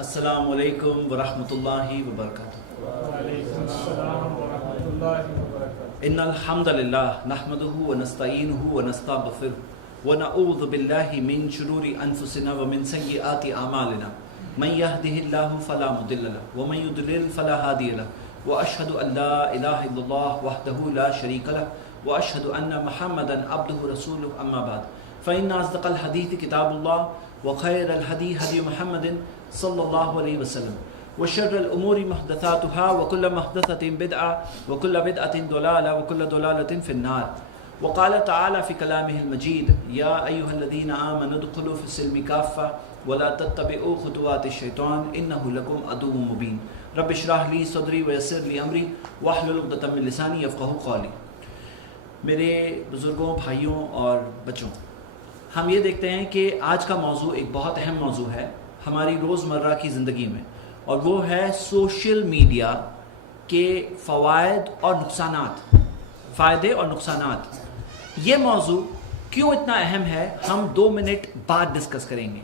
السلام علیکم ورحمۃ اللہ وبرکاتہ۔ وعلیکم السلام ورحمۃ اللہ وبرکاتہ۔ ان الحمد للہ نحمده ونستعینه ونستغفره ونعوذ باللہ من شرور انفسنا ومن سیئات اعمالنا من يهده الله فلا مضل له ومن يضلل فلا هادي له واشهد ان لا اله الا الله وحده لا شريك له واشهد ان محمدا عبده ورسوله اما بعد فان اصدق الحديث كتاب الله وخير الهدي هدي محمد صلی اللہ علیہ وسلم وشر الامور محدثاتها وكل محدثة بدعة وكل بدعة ضلالة وكل ضلالة في النار وقال تعالى في كلامه المجيد يا أيها الذين آمنوا ادخلوا في السلم كافة ولا تتبعوا خطوات الشيطان إنه لكم عدو مبين رب اشرح لي صدري ويسر لي أمري واحلل عقدة من لساني يفقهوا قولي۔ میرے بزرگوں، بھائیوں اور بچوں، ہم یہ دیکھتے ہیں کہ آج کا موضوع ایک بہت اہم موضوع ہے ہماری روزمرہ کی زندگی میں، اور وہ ہے سوشل میڈیا کے فوائد اور نقصانات، فائدے اور نقصانات۔ یہ موضوع کیوں اتنا اہم ہے ہم 2 منٹ بعد ڈسکس کریں گے۔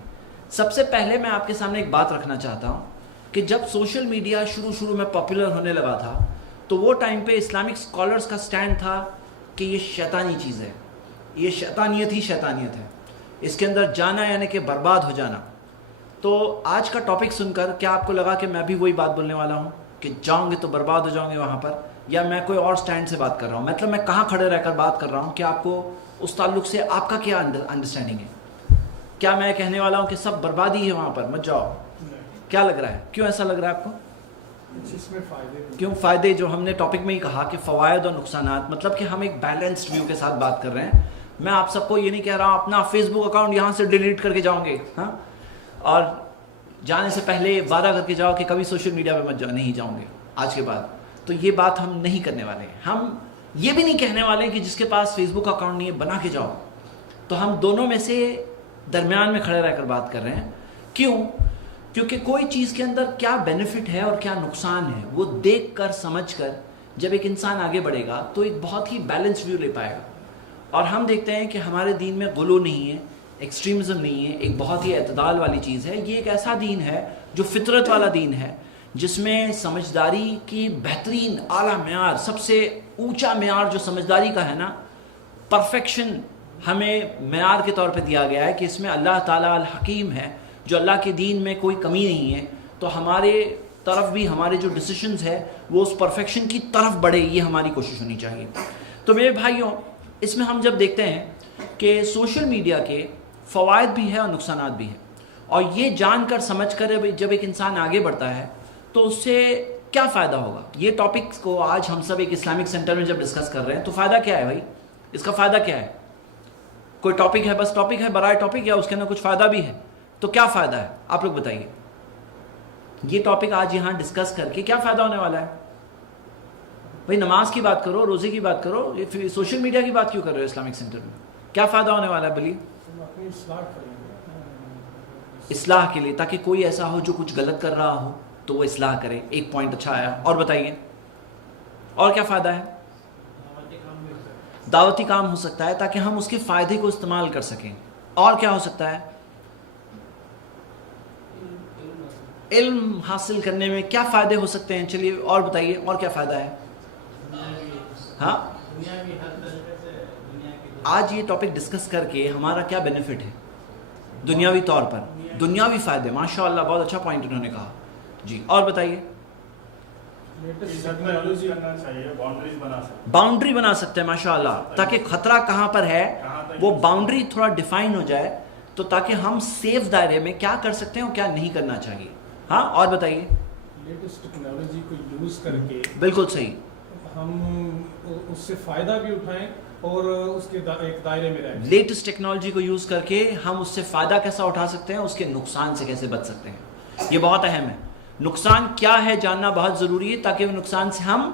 سب سے پہلے میں آپ کے سامنے ایک بات رکھنا چاہتا ہوں کہ جب سوشل میڈیا شروع میں پاپولر ہونے لگا تھا تو وہ ٹائم پہ اسلامک اسکالرس کا سٹینڈ تھا کہ یہ شیطانی چیز ہے، یہ شیطانیت ہی شیطانیت ہے، اس کے اندر جانا یعنی کہ برباد ہو جانا۔ تو آج کا ٹاپک سن کر کیا آپ کو لگا کہ میں بھی وہی بات بولنے والا ہوں کہ جاؤں گے تو برباد ہو جاؤں گے وہاں پر، یا میں کوئی اور سٹینڈ سے بات کر رہا ہوں؟ مطلب میں کہاں کھڑے رہ کر بات کر رہا ہوں کہ آپ کو اس تعلق سے آپ کا کیا انڈرسٹینڈنگ ہے؟ کیا میں کہنے والا ہوں کہ سب بربادی ہے وہاں پر، مت جاؤ؟ کیا لگ رہا ہے؟ کیوں ایسا لگ رہا ہے آپ کو؟ جس میں فائدے، کیوں فائدے؟ جو ہم نے ٹاپک میں ہی کہا کہ فوائد اور نقصانات، مطلب کہ ہم ایک بیلنسڈ ویو کے ساتھ بات کر رہے ہیں۔ میں آپ سب کو یہ نہیں کہہ رہا ہوں اپنا فیس بک اکاؤنٹ یہاں سے ڈیلیٹ کر کے جاؤں گے، ہاں، اور جانے سے پہلے وعدہ کر کے جاؤ کہ کبھی سوشل میڈیا پہ مت نہیں جاؤں گے آج کے بعد۔ تو یہ بات ہم نہیں کرنے والے ہیں۔ ہم یہ بھی نہیں کہنے والے کہ جس کے پاس فیس بک اکاؤنٹ نہیں ہے بنا کے جاؤ۔ تو ہم دونوں میں سے درمیان میں کھڑے رہ کر بات کر رہے ہیں۔ کیوں؟ کیونکہ کوئی چیز کے اندر کیا بینیفٹ ہے اور کیا نقصان ہے وہ دیکھ کر سمجھ کر جب ایک انسان آگے بڑھے گا تو ایک بہت ہی بیلنس ویو لے پائے گا۔ اور ہم دیکھتے ہیں کہ ہمارے دین میں غلو نہیں ہے، ایکسٹریمزم نہیں ہے، ایک بہت ہی اعتدال والی چیز ہے۔ یہ ایک ایسا دین ہے جو فطرت والا دین ہے، جس میں سمجھداری کی بہترین اعلیٰ معیار، سب سے اونچا معیار جو سمجھداری کا ہے نا، پرفیکشن ہمیں معیار کے طور پہ دیا گیا ہے کہ اس میں اللہ تعالیٰ الحکیم ہے، جو اللہ کے دین میں کوئی کمی نہیں ہے۔ تو ہمارے طرف بھی ہمارے جو ڈیسیشنز ہے وہ اس پرفیکشن کی طرف بڑھے، یہ ہماری کوشش ہونی چاہیے۔ تو میرے بھائیوں، اس میں ہم جب دیکھتے ہیں کہ سوشل میڈیا کے فوائد بھی ہیں اور نقصانات بھی ہیں، اور یہ جان کر سمجھ کر جب ایک انسان آگے بڑھتا ہے تو اس سے کیا فائدہ ہوگا، یہ ٹاپکس کو آج ہم سب ایک اسلامک سینٹر میں جب ڈسکس کر رہے ہیں تو فائدہ کیا ہے بھائی؟ اس کا فائدہ کیا ہے؟ کوئی ٹاپک ہے، بس ٹاپک ہے برائے ٹاپک، یا اس کے اندر کچھ فائدہ بھی ہے؟ تو کیا فائدہ ہے آپ لوگ بتائیے؟ یہ ٹاپک آج یہاں ڈسکس کر کے کیا فائدہ ہونے والا ہے بھائی؟ نماز کی بات کرو، روزے کی بات کرو، یہ سوشل میڈیا کی بات کیوں کر رہے ہو اسلامک سینٹر میں؟ کیا فائدہ ہونے والا ہے بولیے؟ اپنی اصلاح کریں گے، اصلاح کے لیے، تاکہ کوئی ایسا ہو جو کچھ غلط کر رہا ہو تو وہ اصلاح کرے۔ ایک پوائنٹ اچھا آیا، اور بتائیے اور کیا فائدہ ہے؟ دعوتی کام ہو سکتا ہے تاکہ ہم اس کے فائدے کو استعمال کر سکیں۔ اور کیا ہو سکتا ہے؟ علم حاصل کرنے میں کیا فائدے ہو سکتے ہیں؟ چلیے اور بتائیے، اور کیا فائدہ ہے؟ ہاں، آج یہ ٹاپک ڈسکس کر کے ہمارا کیا بینیفٹ ہے دنیاوی طور پر؟ دنیاوی فائدے، ماشاء اللہ، بہت اچھا پوائنٹ انہوں نے کہا۔ جی اور بتائیے۔ باؤنڈری بنا سکتے ہیں، ماشاء اللہ، تاکہ خطرہ کہاں پر ہے وہ باؤنڈری تھوڑا ڈیفائن ہو جائے، تو تاکہ ہم سیف دائرے میں کیا کر سکتے ہیں اور کیا نہیں کرنا چاہیے۔ ہاں اور بتائیے۔ لیٹسٹ ٹیکنالوجی کو یوز کر کے بالکل صحیح، ہم اس سے فائدہ بھی اٹھائیں اور اس کے ایک دائرے میں رہیں۔ لیٹسٹ ٹیکنالوجی کو یوز کر کے ہم اس سے فائدہ کیسا اٹھا سکتے ہیں، اس کے نقصان سے کیسے بچ سکتے ہیں، یہ بہت اہم ہے۔ نقصان کیا ہے جاننا بہت ضروری ہے تاکہ وہ نقصان سے ہم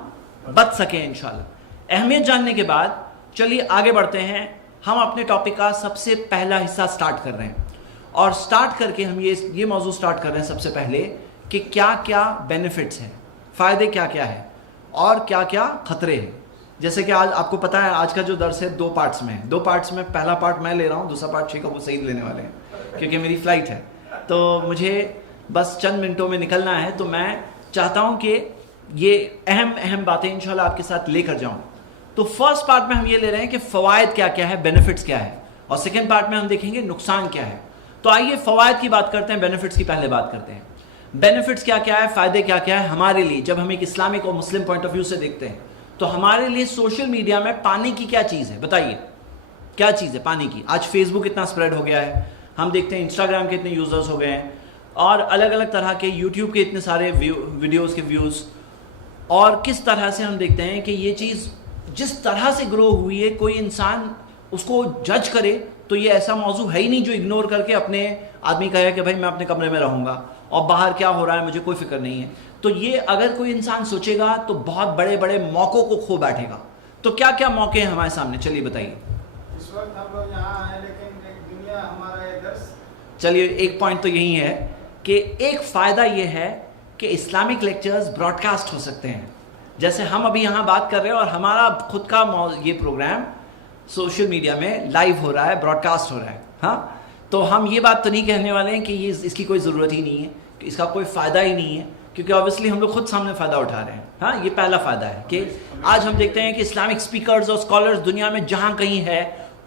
بچ سکیں انشاءاللہ۔ اہمیت جاننے کے بعد چلیے آگے بڑھتے ہیں۔ ہم اپنے ٹاپک کا سب سے پہلا حصہ سٹارٹ کر رہے ہیں، اور سٹارٹ کر کے ہم یہ موضوع سٹارٹ کر رہے ہیں سب سے پہلے کہ کیا کیا بینیفٹس ہیں، فائدے کیا کیا ہیں اور کیا کیا خطرے ہیں۔ جیسے کہ آج آپ کو پتہ ہے آج کا جو درس ہے 2 پارٹس میں ہے۔ 2 پارٹس میں پہلا پارٹ میں لے رہا ہوں، دوسرا پارٹ شیخ ابو سعید لینے والے ہیں کیونکہ میری فلائٹ ہے، تو مجھے بس چند منٹوں میں نکلنا ہے، تو میں چاہتا ہوں کہ یہ اہم باتیں انشاءاللہ آپ کے ساتھ لے کر جاؤں. تو فرسٹ پارٹ میں ہم یہ لے رہے ہیں کہ فوائد کیا کیا ہے، بینیفٹس کیا ہے، اور سیکنڈ پارٹ میں ہم دیکھیں گے نقصان کیا ہے. تو آئیے فوائد کی بات کرتے ہیں، بینیفٹس کی پہلے بات کرتے ہیں. بینیفٹس کیا کیا ہے، فائدے کیا کیا ہے ہمارے لیے. جب ہم ایک اسلامک اور مسلم پوائنٹ آف ویو سے دیکھتے ہیں تو ہمارے لیے سوشل میڈیا میں پانی کی کیا چیز ہے، بتائیے کیا چیز ہے پانی کی. آج فیس بک اتنا اسپریڈ ہو گیا ہے، ہم دیکھتے ہیں انسٹاگرام کے اتنے یوزرز ہو گئے ہیں، اور الگ الگ طرح کے یوٹیوب کے اتنے سارے ویڈیوز کے ویوز، اور کس طرح سے ہم دیکھتے ہیں کہ یہ چیز جس طرح سے گرو ہوئی ہے، کوئی انسان اس کو جج کرے تو یہ ایسا موضوع ہے ہی نہیں جو اگنور کر کے اپنے آدمی کہے کہ بھائی میں اپنے کمرے میں رہوں گا اور باہر کیا ہو رہا ہے مجھے کوئی فکر نہیں ہے. تو یہ اگر کوئی انسان سوچے گا تو بہت بڑے بڑے موقعوں کو کھو بیٹھے گا. تو کیا کیا موقع ہیں ہمارے سامنے، چلیے بتائیے. اس وقت ہم لوگ یہاں ہیں لیکن ایک دنیا ہمارا ایک درس. چلیے ایک پوائنٹ تو یہی ہے کہ ایک فائدہ یہ ہے کہ اسلامک لیکچرز براڈ کاسٹ ہو سکتے ہیں. جیسے ہم ابھی یہاں بات کر رہے ہیں اور ہمارا خود کا یہ پروگرام سوشل میڈیا میں لائیو ہو رہا ہے، براڈ کاسٹ ہو رہا ہے. ہاں تو ہم یہ بات تو نہیں کہنے والے ہیں کہ یہ اس کی کوئی ضرورت ہی نہیں ہے، کہ اس کا کوئی فائدہ ہی نہیں ہے، کیونکہ آبویسلی ہم لوگ خود سامنے فائدہ اٹھا رہے ہیں. ہاں یہ پہلا فائدہ ہے کہ آج ہم دیکھتے ہیں کہ اسلامک اسپیکرز اور اسکالرز دنیا میں جہاں کہیں ہے،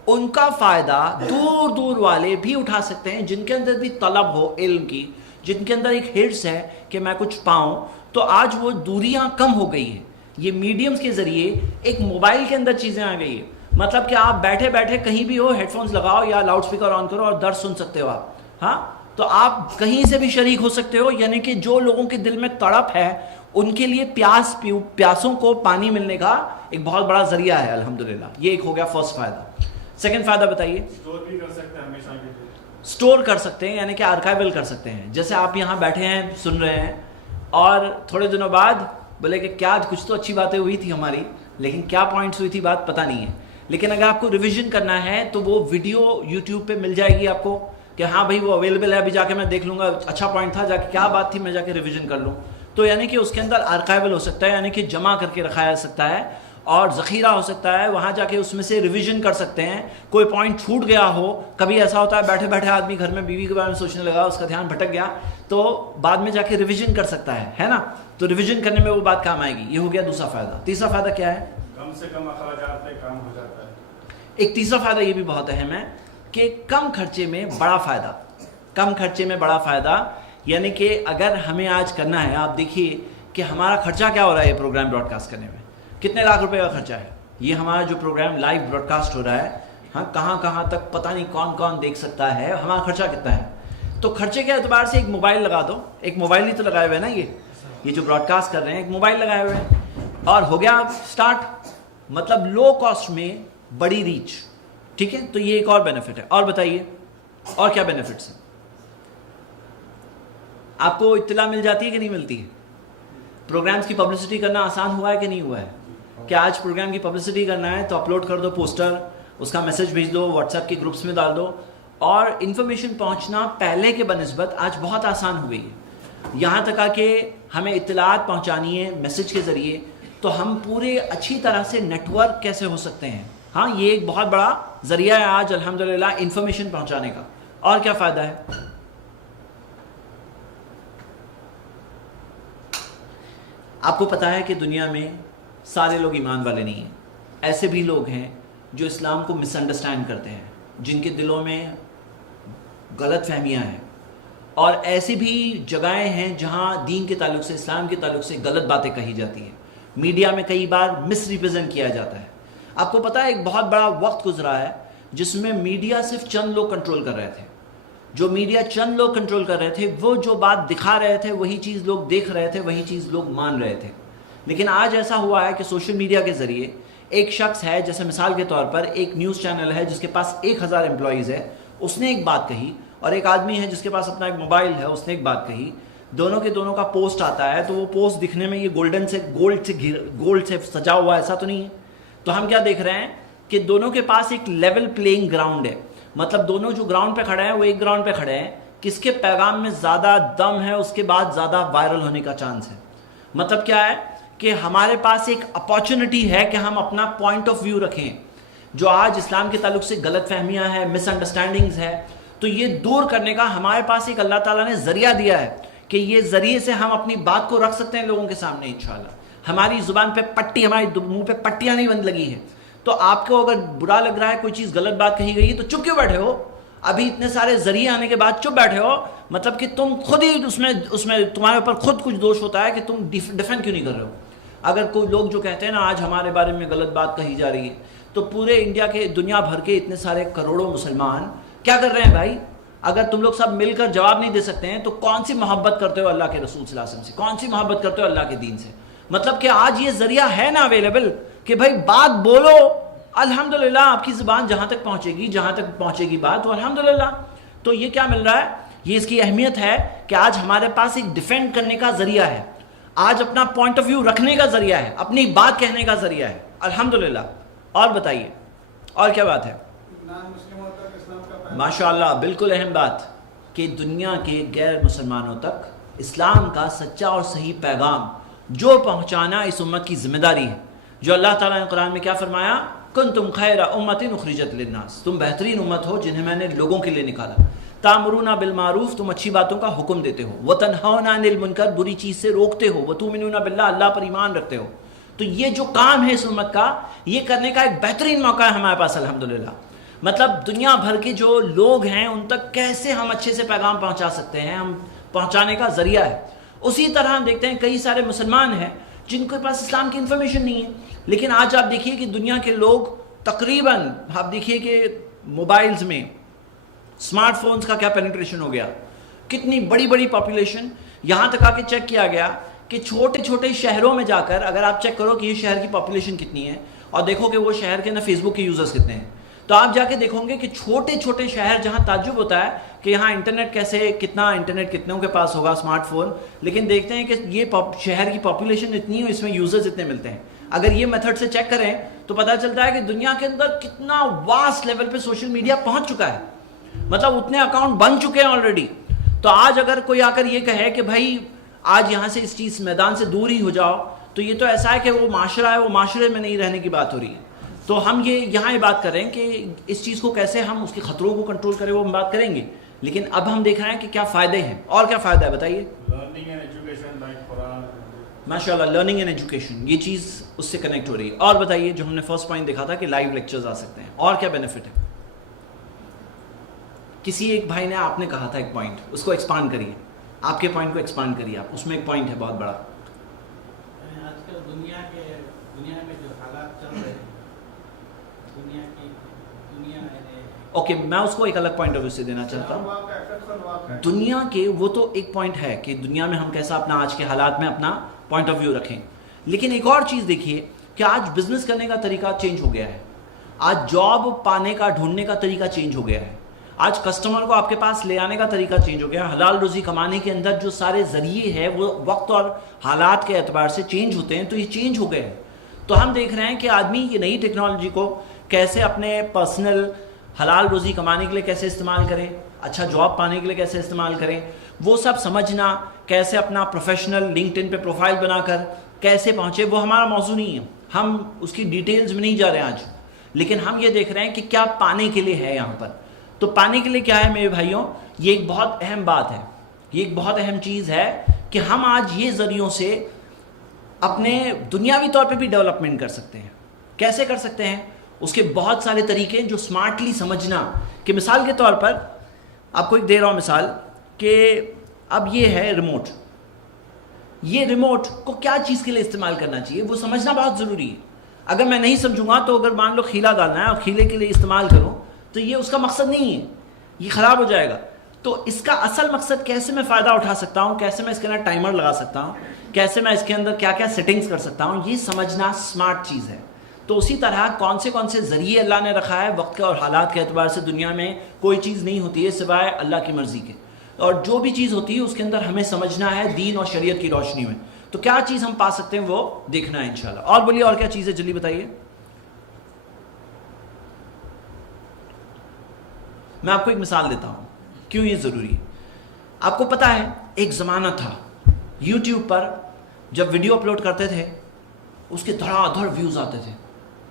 ان کا فائدہ دور دور والے بھی اٹھا سکتے ہیں جن کے اندر بھی طلب ہو علم کی، جن کے اندر ایک ہرس ہے کہ میں کچھ پاؤں. تو آج وہ دوریاں کم ہو گئی ہیں. یہ میڈیمز کے ذریعے ایک موبائل کے اندر چیزیں آ گئی ہیں. مطلب کہ آپ بیٹھے بیٹھے کہیں بھی ہو، ہیڈ فونز لگاؤ یا لاؤڈ اسپیکر آن کرو اور درس سن سکتے ہو آپ. ہاں تو آپ کہیں سے بھی شریک ہو سکتے ہو. یعنی کہ جو لوگوں کے دل میں تڑپ ہے ان کے لیے پیاسوں کو پانی ملنے کا ایک بہت بڑا ذریعہ ہے الحمدللہ. یہ ایک ہو گیا فرسٹ فائدہ. سیکنڈ فائدہ بتائیے. اسٹور بھی کر سکتے ہیں ہمیشہ کے لیے. اسٹور کر سکتے ہیں، یعنی کہ آرکائیول کر سکتے ہیں. جیسے آپ یہاں بیٹھے ہیں سن رہے ہیں اور تھوڑے دنوں بعد بولے کہ کیا کچھ تو اچھی باتیں ہوئی تھی ہماری، لیکن کیا پوائنٹس ہوئی تھی بات پتہ نہیں ہے. لیکن اگر آپ کو ریویژن کرنا ہے تو وہ ویڈیو یوٹیوب پہ مل جائے گی آپ کو کہ ہاں بھائی وہ اویلیبل ہے، ابھی جا کے میں دیکھ لوں گا اچھا پوائنٹ تھا، جا کے کیا بات تھی میں جا کے ریویژن کر لوں. تو یعنی کہ اس کے اندر آرکائیول ہو سکتا ہے، یعنی کہ جمع کر کے رکھا جا سکتا ہے اور ذخیرہ ہو سکتا ہے. وہاں جا کے اس میں سے ریویژن کر سکتے ہیں. کوئی پوائنٹ چھوٹ گیا ہو، کبھی ایسا ہوتا ہے بیٹھے بیٹھے آدمی گھر میں بیوی کے بارے میں سوچنے لگا، اس کا دھیان بھٹک گیا، تو بعد میں جا کے ریویژن کر سکتا ہے نا. تو ریویژن کرنے میں وہ بات کام آئے گی. یہ ہو گیا دوسرا فائدہ. تیسرا فائدہ کیا ہے؟ کم سے کم اخراجات پہ کام ہو جاتا ہے. ایک تیسرا فائدہ یہ بھی بہت اہم ہے کہ کم خرچے میں بڑا فائدہ. کم خرچے میں بڑا فائدہ یعنی کہ اگر ہمیں آج کرنا ہے، آپ دیکھیے کہ ہمارا خرچہ کیا ہو رہا ہے یہ پروگرام براڈ کاسٹ کرنے میں. کتنے لاکھ روپے کا خرچہ ہے یہ ہمارا جو پروگرام لائیو براڈ کاسٹ ہو رہا ہے. ہاں کہاں کہاں تک پتہ نہیں کون کون دیکھ سکتا ہے. ہمارا خرچہ کتنا ہے؟ تو خرچے کے اعتبار سے ایک موبائل لگا دو. ایک موبائل ہی تو لگائے ہوئے ہیں نا، یہ جو براڈ کاسٹ کر رہے ہیں ایک موبائل لگائے ہوئے ہیں اور ہو گیا اسٹارٹ. مطلب لو کاسٹ میں بڑی ریچ. ٹھیک ہے، تو یہ ایک اور بینیفٹ ہے. اور بتائیے اور کیا بینیفٹس ہیں؟ آپ کو اطلاع مل جاتی ہے کہ نہیں ملتی ہے؟ پروگرامز کی پبلسٹی کرنا آسان ہوا ہے کہ نہیں ہوا ہے؟ کہ آج پروگرام کی پبلسٹی کرنا ہے تو اپلوڈ کر دو پوسٹر، اس کا میسج بھیج دو، واٹس ایپ کے گروپس میں ڈال دو، اور انفارمیشن پہنچنا پہلے کے بنسبت آج بہت آسان ہو گئی ہے. یہاں تک آ کہ ہمیں اطلاعات پہنچانی ہے میسج کے ذریعے تو ہم پورے اچھی طرح سے نیٹ ورک کیسے ہو سکتے ہیں. ہاں یہ ایک بہت بڑا ذریعہ ہے آج الحمدللہ انفارمیشن پہنچانے کا. اور کیا فائدہ ہے؟ آپ کو پتا ہے کہ دنیا میں سارے لوگ ایمان والے نہیں ہیں. ایسے بھی لوگ ہیں جو اسلام کو مس انڈرسٹینڈ کرتے ہیں، جن کے دلوں میں غلط فہمیاں ہیں، اور ایسی بھی جگہیں ہیں جہاں دین کے تعلق سے، اسلام کے تعلق سے غلط باتیں کہی جاتی ہیں. میڈیا میں کئی بار مس ریپرزینٹ کیا جاتا ہے. آپ کو پتا ہے ایک بہت بڑا وقت گزرا ہے جس میں میڈیا صرف چند لوگ کنٹرول کر رہے تھے. جو میڈیا چند لوگ کنٹرول کر رہے تھے، وہ جو بات دکھا رہے تھے وہی چیز لوگ دیکھ رہے تھے، وہی چیز لوگ مان رہے تھے. لیکن آج ایسا ہوا ہے کہ سوشل میڈیا کے ذریعے ایک شخص ہے، جیسے مثال کے طور پر ایک نیوز چینل ہے جس کے پاس 1000 امپلائیز ہے، اس نے ایک بات کہی، اور ایک آدمی ہے جس کے پاس اپنا ایک موبائل ہے، اس نے ایک بات کہی. دونوں کے دونوں کا پوسٹ آتا ہے تو وہ پوسٹ دکھنے میں یہ گولڈ سے سجا ہوا ایسا تو نہیں ہے. تو ہم کیا دیکھ رہے ہیں کہ دونوں کے پاس ایک لیول پلینگ گراؤنڈ ہے. مطلب دونوں جو گراؤنڈ پہ کھڑے ہیں وہ ایک گراؤنڈ پہ کھڑے ہیں. کس کے پیغام میں زیادہ دم ہے اس کے بعد زیادہ وائرل ہونے کا چانس ہے. مطلب کیا ہے کہ ہمارے پاس ایک اپارچونٹی ہے کہ ہم اپنا پوائنٹ آف ویو رکھیں. جو آج اسلام کے تعلق سے غلط فہمیاں ہیں، مس انڈرسٹینڈنگز ہے، تو یہ دور کرنے کا ہمارے پاس ایک اللہ تعالیٰ نے ذریعہ دیا ہے کہ یہ ذریعے سے ہم اپنی بات کو رکھ سکتے ہیں لوگوں کے سامنے انشاءاللہ. ہماری زبان پہ پٹی، ہمارے منہ پہ پٹیاں نہیں بند لگی ہیں. تو آپ کو اگر برا لگ رہا ہے، کوئی چیز غلط بات کہی گئی ہے، تو چپ کیوں بیٹھے ہو؟ ابھی اتنے سارے ذریعے آنے کے بعد چپ بیٹھے ہو، مطلب کہ تم خود ہی اس میں تمہارے اوپر خود کچھ دوش ہوتا ہے کہ تم ڈیفینڈ کیوں نہیں کر رہے ہو. اگر کوئی لوگ جو کہتے ہیں نا آج ہمارے بارے میں غلط بات کہی جا رہی ہے، تو پورے انڈیا کے، دنیا بھر کے اتنے سارے کروڑوں مسلمان کیا کر رہے ہیں بھائی؟ اگر تم لوگ سب مل کر جواب نہیں دے سکتے ہیں تو کون سی محبت کرتے ہو اللہ کے رسول صلی اللہ علیہ وسلم سے؟ کون سی محبت کرتے ہو اللہ کے دین سے؟ مطلب کہ آج یہ ذریعہ ہے نا اویلیبل کہ بھائی بات بولو، الحمدللہ آپ کی زبان جہاں تک پہنچے گی بات، تو الحمدللہ. تو یہ کیا مل رہا ہے؟ یہ اس کی اہمیت ہے کہ آج ہمارے پاس ایک ڈیفینڈ کرنے کا ذریعہ ہے، آج اپنا پوائنٹ آف ویو رکھنے کا ذریعہ ہے، اپنی بات کہنے کا ذریعہ ہے، الحمدللہ. اور بتائیے اور کیا بات ہے؟ ماشاءاللہ، بالکل اہم بات کہ دنیا کے غیر مسلمانوں تک اسلام کا سچا اور صحیح پیغام جو پہنچانا اس امت کی ذمہ داری ہے. جو اللہ تعالیٰ نے قرآن میں کیا فرمایا؟ کنتم خیر امت اخرجت للناس، تم بہترین امت ہو جنہیں میں نے لوگوں کے لیے نکالا. تامرون بالمعروف، تم اچھی باتوں کا حکم دیتے ہو. وتنہون عن المنکر، بری چیز سے روکتے ہو. وتؤمنون باللہ، اللہ پر ایمان رکھتے ہو. تو یہ جو کام ہے اس امت کا، یہ کرنے کا ایک بہترین موقع ہے ہمارے پاس الحمدللہ. مطلب دنیا بھر کے جو لوگ ہیں ان تک کیسے ہم اچھے سے پیغام پہنچا سکتے ہیں، ہم پہنچانے کا ذریعہ ہے. اسی طرح ہم دیکھتے ہیں کئی سارے مسلمان ہیں جن کے پاس اسلام کی انفارمیشن نہیں ہے، لیکن آج آپ دیکھیے کہ دنیا کے لوگ تقریباً، آپ دیکھیے کہ موبائلز میں اسمارٹ فونز کا کیا پینیٹریشن ہو گیا، کتنی بڑی بڑی پاپولیشن. یہاں تک آ کے چیک کیا گیا کہ چھوٹے چھوٹے شہروں میں جا کر اگر آپ چیک کرو کہ یہ شہر کی پاپولیشن کتنی ہے اور دیکھو کہ وہ شہر کے نا فیس بک کے یوزرز کتنے ہیں، تو آپ جا کے دیکھو گے کہ چھوٹے چھوٹے شہر جہاں تعجب ہوتا ہے کہ یہاں انٹرنیٹ کتنوں کے پاس ہوگا اسمارٹ فون، لیکن دیکھتے ہیں کہ یہ شہر کی پاپولیشن اتنی ہے، اس میں یوزرز اتنے ملتے ہیں. اگر یہ میتھڈ سے چیک کریں تو پتہ چلتا ہے کہ دنیا کے اندر کتنا واسٹ لیول پہ سوشل میڈیا پہنچ چکا ہے، مطلب اتنے اکاؤنٹ بن چکے ہیں آلریڈی. تو آج اگر کوئی آ کر یہ کہے کہ بھائی آج یہاں سے اس چیز میدان سے دور ہی ہو جاؤ، تو یہ تو ایسا ہے کہ وہ معاشرہ ہے، وہ معاشرے میں نہیں رہنے کی بات ہو رہی ہے. تو ہم یہاں یہ بات کر رہے ہیں کہ اس چیز کو کیسے ہم اس کے خطروں کو کنٹرول کریں، وہ ہم بات کریں گے. لیکن اب ہم دیکھ رہے ہیں کہ کیا فائدے ہیں. اور کیا فائدہ ہے بتائیے؟ ماشاءاللہ، لرننگ اینڈ ایجوکیشن، یہ چیز اس سے کنیکٹ ہو رہی ہے. اور بتائیے، جو ہم نے فرسٹ پوائنٹ دیکھا تھا کہ لائیو لیکچرز آ سکتے ہیں، اور کیا بینیفٹ ہے؟ کسی ایک بھائی نے، آپ نے کہا تھا ایک پوائنٹ، اس کو ایکسپانڈ کریے، آپ کے پوائنٹ کو ایکسپانڈ کریے آپ. اس میں ایک پوائنٹ ہے بہت بڑا. آج کل دنیا میں جو حالات چل رہے ہیں، اوکے، میں اس کو ایک الگ پوائنٹ آف ویو سے دینا چاہتا ہوں. دنیا کے وہ تو ایک پوائنٹ ہے کہ دنیا میں ہم کیسا اپنا آج کے حالات میں اپنا پوائنٹ آف ویو رکھیں، لیکن ایک اور چیز دیکھیے کہ آج بزنس کرنے کا طریقہ چینج ہو گیا ہے. آج جاب پانے کا، ڈھونڈنے کا طریقہ چینج ہو گیا ہے. آج کسٹمر کو آپ کے پاس لے آنے کا طریقہ چینج ہو گیا ہے. حلال روزی کمانے کے اندر جو سارے ذریعے ہیں وہ وقت اور حالات کے اعتبار سے چینج ہوتے ہیں، تو یہ چینج ہو گئے ہیں. تو ہم دیکھ رہے ہیں کہ آدمی یہ نئی ٹیکنالوجی کو کیسے اپنے پرسنل حلال روزی کمانے کے لیے کیسے استعمال کریں، اچھا جاب پانے کے لیے کیسے استعمال کریں، وہ سب سمجھنا، کیسے اپنا پروفیشنل لنکڈ ان پہ پروفائل بنا کر کیسے پہنچے، وہ ہمارا موضوع نہیں ہے. ہم اس کی ڈیٹیلز میں نہیں جا رہے ہیں آج، لیکن ہم یہ دیکھ رہے ہیں کہ کیا پانے کے لیے ہے یہاں پر. تو پانے کے لیے کیا ہے میرے بھائیوں؟ یہ ایک بہت اہم بات ہے، یہ ایک بہت اہم چیز ہے کہ ہم آج یہ ذریعوں سے اپنے دنیاوی طور پہ بھی ڈیولپمنٹ کر سکتے ہیں. کیسے کر سکتے ہیں؟ اس کے بہت سارے طریقے جو سمارٹلی سمجھنا. کہ مثال کے طور پر آپ کو ایک دے رہا ہوں مثال کہ اب یہ ہے ریموٹ، یہ ریموٹ کو کیا چیز کے لیے استعمال کرنا چاہیے وہ سمجھنا بہت ضروری ہے. اگر میں نہیں سمجھوں گا تو اگر مان لو کھیلا ڈالنا ہے اور کھیلے کے لیے استعمال کروں تو یہ اس کا مقصد نہیں ہے، یہ خراب ہو جائے گا. تو اس کا اصل مقصد کیسے میں فائدہ اٹھا سکتا ہوں، کیسے میں اس کے اندر ٹائمر لگا سکتا ہوں، کیسے میں اس کے اندر کیا کیا سیٹنگز کر سکتا ہوں، یہ سمجھنا سمارٹ چیز ہے. تو اسی طرح کون سے ذریعے اللہ نے رکھا ہے وقت کے اور حالات کے اعتبار سے. دنیا میں کوئی چیز نہیں ہوتی ہے سوائے اللہ کی مرضی کے، اور جو بھی چیز ہوتی ہے اس کے اندر ہمیں سمجھنا ہے دین اور شریعت کی روشنی میں. تو کیا چیز ہم پا سکتے ہیں وہ دیکھنا ہے انشاءاللہ. اور بولیے اور کیا چیز ہے، جلدی بتائیے. میں آپ کو ایک مثال دیتا ہوں کیوں یہ ضروری ہے. آپ کو پتا ہے ایک زمانہ تھا یوٹیوب پر جب ویڈیو اپلوڈ کرتے تھے اس کے دھڑا دھڑ ویوز آتے تھے،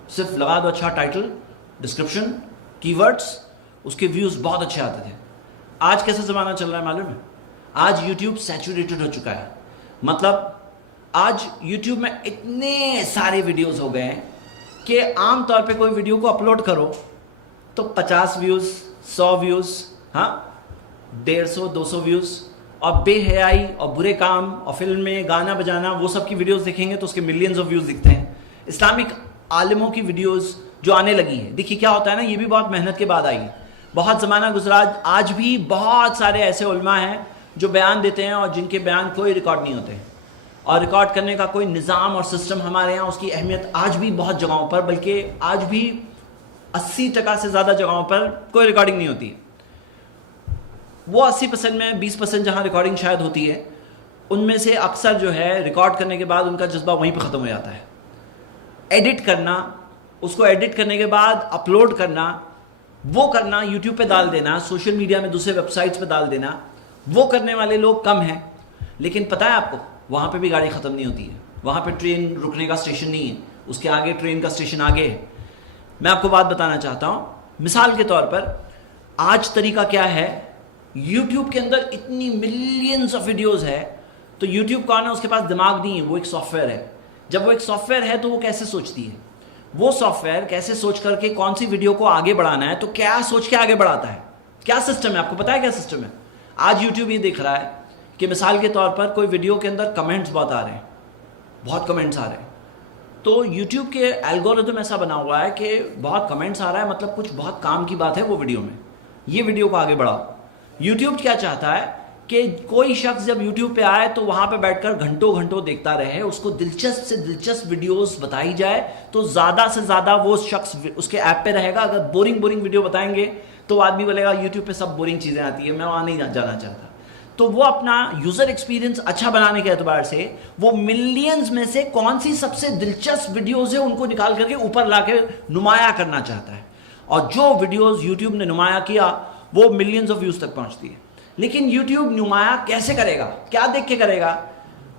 صرف لگا دو اچھا ٹائٹل، ڈسکرپشن، کی ورڈز، اس کے ویوز بہت اچھے آتے تھے. آج کیسا زمانہ چل رہا ہے معلوم ہے؟ آج یوٹیوب سیچوریٹڈ ہو چکا ہے. مطلب آج یوٹیوب میں اتنے سارے ویڈیوز ہو گئے ہیں کہ عام طور پہ کوئی ویڈیو کو اپلوڈ کرو تو 50 ویوز 100 ویوز, ہاں 150 200 ویوز, اور بے حیائی اور برے کام اور فلم میں گانا بجانا وہ سب کی ویڈیوز دیکھیں گے تو اس کے ملینز آف ویوز دکھتے ہیں. اسلامک عالموں کی ویڈیوز جو آنے لگی ہیں, دیکھیے کیا ہوتا ہے نا, یہ بھی بہت محنت کے بعد آئی ہے, بہت زمانہ گزرا, آج بھی بہت سارے ایسے علماء ہیں جو بیان دیتے ہیں اور جن کے بیان کوئی ریکارڈ نہیں ہوتے, اور ریکارڈ کرنے کا کوئی نظام اور سسٹم ہمارے یہاں, اس کی اہمیت آج بھی بہت جگہوں پر, بلکہ آج بھی 80% سے زیادہ جگہوں پر کوئی ریکارڈنگ نہیں ہوتی ہے. وہ 80% میں 20% جہاں ریکارڈنگ شاید ہوتی ہے, ان میں سے اکثر جو ہے ریکارڈ کرنے کے بعد ان کا جذبہ وہیں پہ ختم ہو جاتا ہے. ایڈٹ کرنا, اس کو ایڈٹ کرنے کے بعد اپلوڈ کرنا, وہ کرنا, یوٹیوب پہ ڈال دینا, سوشل میڈیا میں دوسرے ویب سائٹس پہ ڈال دینا, وہ کرنے والے لوگ کم ہیں. لیکن پتہ ہے آپ کو, وہاں پہ بھی گاڑی ختم نہیں ہوتی ہے, وہاں پہ ٹرین رکنے کا اسٹیشن نہیں ہے, اس کے آگے ٹرین کا اسٹیشن آگے ہے. میں آپ کو بات بتانا چاہتا ہوں, مثال کے طور پر آج طریقہ کیا ہے, یوٹیوب کے اندر اتنی ملینز آف ویڈیوز ہے, تو یوٹیوب کون ہے, اس کے پاس دماغ نہیں ہے, وہ ایک سافٹ ویئر ہے. جب وہ ایک سافٹ ویئر ہے تو وہ کیسے سوچتی ہے, وہ سافٹ ویئر کیسے سوچ کر کے کون سی ویڈیو کو آگے بڑھانا ہے, تو کیا سوچ کے آگے بڑھاتا ہے, کیا سسٹم ہے, آپ کو پتا ہے کیا سسٹم ہے. آج یوٹیوب یہ دیکھ رہا ہے کہ مثال کے طور پر کوئی ویڈیو کے اندر کمنٹس بہت آ رہے ہیں, بہت کمنٹس آ رہے ہیں, تو یوٹیوب کے الگورتھم ایسا بنا ہوا ہے کہ بہت کمنٹس آ رہا ہے, مطلب کچھ بہت کام کی بات ہے وہ ویڈیو میں, یہ ویڈیو کو آگے بڑھاؤ. یوٹیوب کیا چاہتا ہے کہ کوئی شخص جب یوٹیوب پہ آئے تو وہاں پہ بیٹھ کر گھنٹوں گھنٹوں دیکھتا رہے, اس کو دلچسپ سے دلچسپ ویڈیوز بتائی جائے تو زیادہ سے زیادہ وہ شخص اس کے ایپ پہ رہے گا. اگر بورنگ ویڈیو بتائیں گے تو وہ آدمی بولے گا یوٹیوب پہ سب بورنگ چیزیں آتی ہیں, میں وہاں نہیں جانا چاہتا. تو وہ اپنا یوزر ایکسپیرینس اچھا بنانے کے اعتبار سے وہ ملینز میں سے کون سی سب سے دلچسپ ویڈیوز ہیں ان کو نکال کر کے اوپر لا کے نمایاں کرنا چاہتا ہے, اور جو ویڈیوز یوٹیوب نے نمایاں کیا وہ ملینز آف ویوز تک پہنچتی ہے. لیکن یوٹیوب نمایاں کیسے کرے گا, کیا دیکھ کے کرے گا,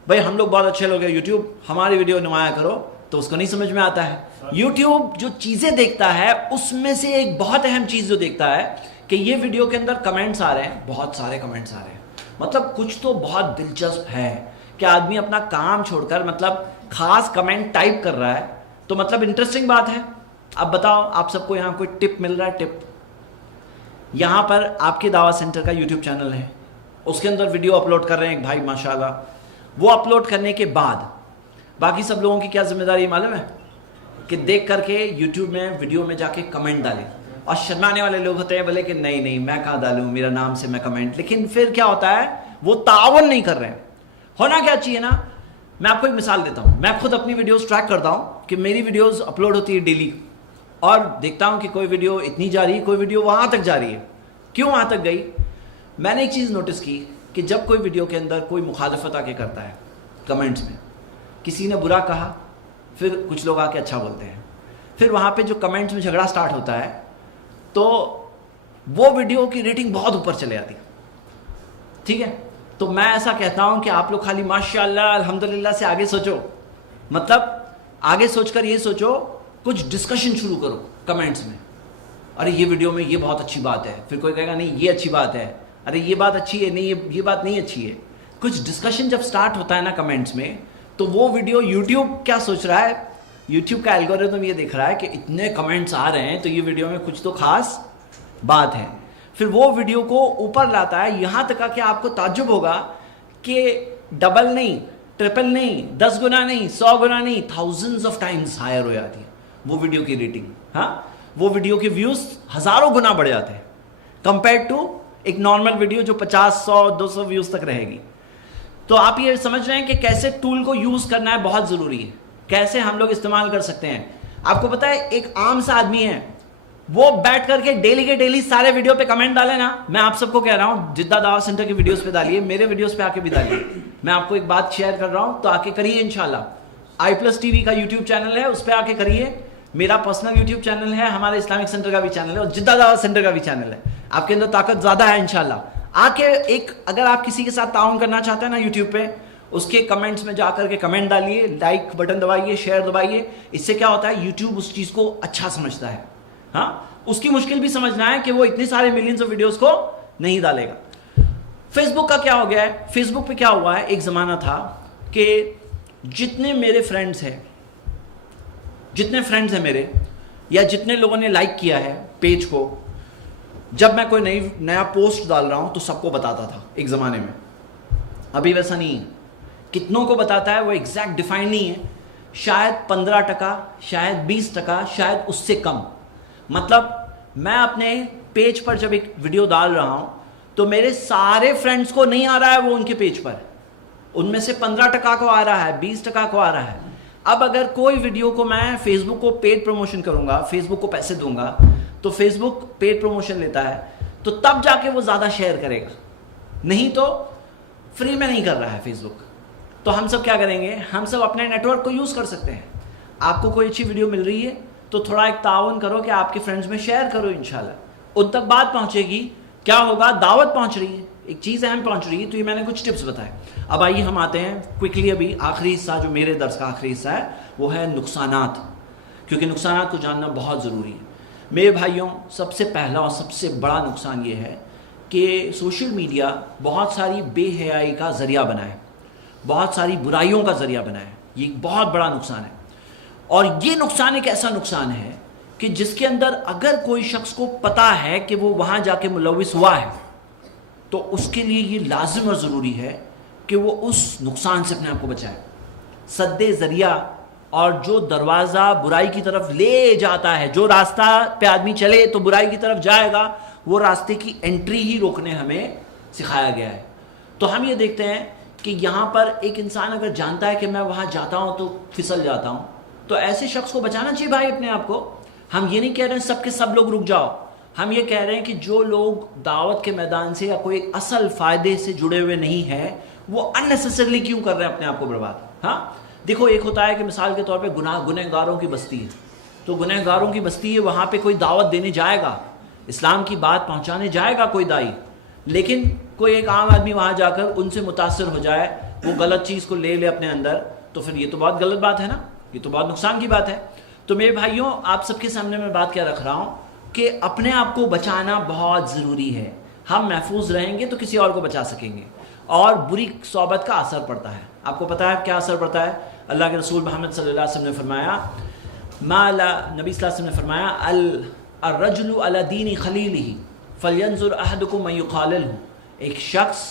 بھائی ہم لوگ بہت اچھے لوگ ہیں, یوٹیوب ہماری ویڈیو نمایاں کرو, تو اس کو نہیں سمجھ میں آتا ہے. یوٹیوب جو چیزیں دیکھتا ہے اس میں سے ایک بہت اہم چیز جو دیکھتا ہے کہ یہ ویڈیو کے اندر کمنٹس آ رہے ہیں, بہت سارے کمنٹس آ رہے ہیں, مطلب کچھ تو بہت دلچسپ ہے کہ آدمی اپنا کام چھوڑ کر مطلب خاص کمنٹ ٹائپ کر رہا ہے, تو مطلب انٹرسٹنگ بات ہے. اب بتاؤ آپ سب کو یہاں کوئی ٹپ مل رہا ہے, ٹپ. یہاں پر آپ کے دعوت سینٹر کا یوٹیوب چینل ہے, اس کے اندر ویڈیو اپلوڈ کر رہے ہیں ایک بھائی ماشاءاللہ. وہ اپلوڈ کرنے کے بعد باقی سب لوگوں کی کیا ذمہ داری معلوم ہے, کہ دیکھ کر کے یوٹیوب میں ویڈیو میں جا کے کمنٹ ڈالیں. اور شرمانے والے لوگ ہوتے ہیں, بولے کہ نہیں میں کہاں ڈالوں, میرا نام سے میں کمنٹ. لیکن پھر کیا ہوتا ہے, وہ تعاون نہیں کر رہے ہیں. ہونا کیا چاہیے نا, میں آپ کو ایک مثال دیتا ہوں. میں خود اپنی ویڈیوز ٹریک کرتا ہوں کہ میری ویڈیوز اپلوڈ ہوتی ہے ڈیلی, اور دیکھتا ہوں کہ کوئی ویڈیو اتنی جا رہی ہے, کوئی ویڈیو وہاں تک جا رہی ہے. کیوں وہاں تک گئی؟ میں نے ایک چیز نوٹس کی کہ جب کوئی ویڈیو کے اندر کوئی مخالفت آ کے کرتا ہے, کمنٹس میں کسی نے برا کہا, پھر کچھ لوگ آ کے اچھا بولتے ہیں, پھر وہاں پہ جو کمنٹس میں جھگڑا سٹارٹ ہوتا ہے, تو وہ ویڈیو کی ریٹنگ بہت اوپر چلے جاتی ہے. ٹھیک ہے, تو میں ایسا کہتا ہوں کہ آپ لوگ خالی ماشاءاللہ الحمدللہ سے آگے سوچو, مطلب آگے سوچ کر یہ سوچو, کچھ ڈسکشن شروع کرو کمنٹس میں. ارے یہ ویڈیو میں یہ بہت اچھی بات ہے, پھر کوئی کہے گا نہیں یہ اچھی بات ہے, ارے یہ بات اچھی ہے, نہیں یہ بات نہیں اچھی ہے. کچھ ڈسکشن جب سٹارٹ ہوتا ہے نا کمنٹس میں, تو وہ ویڈیو یوٹیوب کیا سوچ رہا ہے, یوٹیوب کا الگورتھم یہ دیکھ رہا ہے کہ اتنے کمنٹس آ رہے ہیں تو یہ ویڈیو میں کچھ تو خاص بات ہے. پھر وہ ویڈیو کو اوپر لاتا ہے, یہاں تک کہ آپ کو تعجب ہوگا کہ ڈبل نہیں, ٹرپل نہیں, 10 گنا نہیں, 100 گنا نہیں, تھاؤزنڈز آف ٹائمز ہائر ہو جاتی ہے وہ ویڈیو کی ریٹنگ. ہاں, وہ ویڈیو کے ویوز ہزاروں گنا بڑھ جاتے ہیں کمپیئر ٹو ایک نارمل ویڈیو جو 50 100 200 ویوز تک رہے گی. تو آپ یہ سمجھ رہے ہیں کہ کیسے ٹول کو یوز کرنا ہے بہت ضروری ہے, کیسے ہم لوگ استعمال کر سکتے ہیں. آپ کو پتہ ہے ایک عام سا آدمی ہے, وہ بیٹھ کر کے ڈیلی کے ڈیلی سارے ویڈیو پہ کمنٹ ڈالے نا. میں آپ سب کو کہہ رہا ہوں جدہ دعوت سینٹر کی ویڈیوز پہ ڈالیے, میرے ویڈیوز پہ آ کے بھی ڈالیے. میں آپ کو ایک بات شیئر کر رہا ہوں, تو آ کے کریے انشاءاللہ. i+TV کا یوٹیوب چینل ہے, اس پہ آ کے کریے. میرا پرسنل یوٹیوب چینل ہے, ہمارے اسلامک سینٹر کا بھی چینل ہے, اور جدہ دعوت سینٹر کا بھی چینل ہے. آپ کے اندر طاقت زیادہ ہے انشاءاللہ. آ کے ایک اگر آپ کسی کے ساتھ تعاون کرنا چاہتے ہیں نا یوٹیوب پہ, اس کے کمنٹس میں جا کر کے کمنٹ ڈالیے, لائک بٹن دبائیے, شیئر دبائیے. اس سے کیا ہوتا ہے, یوٹیوب اس چیز کو اچھا سمجھتا ہے. ہاں, اس کی مشکل بھی سمجھنا ہے کہ وہ اتنے سارے ملینز آف ویڈیوز کو نہیں ڈالے گا. فیس بک کا کیا ہو گیا ہے؟ فیس بک پہ کیا ہوا ہے، ایک زمانہ تھا کہ جتنے میرے فرینڈز ہیں، جتنے فرینڈز ہیں میرے، یا جتنے لوگوں نے لائک کیا ہے پیج کو، جب میں کوئی نیا پوسٹ ڈال رہا ہوں تو سب کو بتاتا تھا ایک زمانے میں. ابھی ویسا نہیں ہے. کتنوں کو بتاتا ہے وہ ایگزیکٹ ڈیفائن نہیں ہے، شاید 15%، شاید 20%، شاید اس سے کم. مطلب میں اپنے پیج پر جب ایک ویڈیو ڈال رہا ہوں تو میرے سارے فرینڈز کو نہیں آ رہا ہے وہ ان کے پیج پر، ان میں سے 15% کو آ رہا ہے، 20% کو آ رہا ہے. اب اگر کوئی ویڈیو کو میں فیس بک کو پیڈ پروموشن کروں گا، فیس بک کو پیسے دوں گا تو فیس بک پیڈ پروموشن لیتا ہے، تو تب جا کے وہ زیادہ شیئر کرے گا، نہیں تو فری میں نہیں کر رہا ہے فیس بک. تو ہم سب کیا کریں گے، ہم سب اپنے نیٹ ورک کو یوز کر سکتے ہیں. آپ کو کوئی اچھی ویڈیو مل رہی ہے تو تھوڑا ایک تعاون کرو کہ آپ کے فرینڈز میں شیئر کرو، انشاءاللہ ان تک بات پہنچے گی. کیا ہوگا، دعوت پہنچ رہی ہے، ایک چیز اہم پہنچ رہی ہے. تو یہ میں نے کچھ ٹپس بتائے. اب آئیے ہم آتے ہیں کوئکلی، ابھی آخری حصہ جو میرے درس کا آخری حصہ ہے وہ ہے نقصانات، کیونکہ نقصانات کو جاننا بہت ضروری ہے. میرے بھائیوں، سب سے پہلا اور سب سے بڑا نقصان یہ ہے کہ سوشل میڈیا بہت ساری بے حیائی کا ذریعہ بنا ہے، بہت ساری برائیوں کا ذریعہ بنا ہے. یہ ایک بہت بڑا نقصان ہے. اور یہ نقصان ایک ایسا نقصان ہے کہ جس کے اندر اگر کوئی شخص کو پتا ہے کہ وہ وہاں جا کے ملوث ہوا ہے تو اس کے لیے یہ لازم اور ضروری ہے کہ وہ اس نقصان سے اپنے آپ کو بچائے. سد ذریعہ اور جو دروازہ برائی کی طرف لے جاتا ہے، جو راستہ پہ آدمی چلے تو برائی کی طرف جائے گا، وہ راستے کی انٹری ہی روکنے ہمیں سکھایا گیا ہے. تو ہم یہ دیکھتے ہیں کہ یہاں پر ایک انسان اگر جانتا ہے کہ میں وہاں جاتا ہوں تو پھسل جاتا ہوں، تو ایسے شخص کو بچانا چاہیے بھائی اپنے آپ کو. ہم یہ نہیں کہہ رہے ہیں سب کے سب لوگ رک جاؤ، ہم یہ کہہ رہے ہیں کہ جو لوگ دعوت کے میدان سے یا کوئی اصل فائدے سے جڑے ہوئے نہیں ہیں وہ اننیسیسریلی کیوں کر رہے ہیں اپنے آپ کو برباد. ہاں دیکھو، ایک ہوتا ہے کہ مثال کے طور پہ گنہگاروں کی بستی ہے، تو گنہگاروں کی بستی ہے، وہاں پہ کوئی دعوت دینے جائے گا، اسلام کی بات پہنچانے جائے گا کوئی دائی، لیکن کوئی ایک عام آدمی وہاں جا کر ان سے متاثر ہو جائے، وہ غلط چیز کو لے اپنے اندر، تو پھر یہ تو بہت غلط بات ہے نا، یہ تو بہت نقصان کی بات ہے. تو میرے بھائیوں، آپ سب کے سامنے میں بات کیا رکھ رہا ہوں کہ اپنے آپ کو بچانا بہت ضروری ہے. ہم محفوظ رہیں گے تو کسی اور کو بچا سکیں گے. اور بری صحبت کا اثر پڑتا ہے. آپ کو پتا ہے کیا اثر پڑتا ہے؟ اللہ کے رسول محمد صلی اللہ علیہ وسلم نے فرمایا، نبی صلی اللہ علیہ وسلم نے فرمایا، الرجل علی دین خلیلہ فلینظر احدکم من یخاللہ. ایک شخص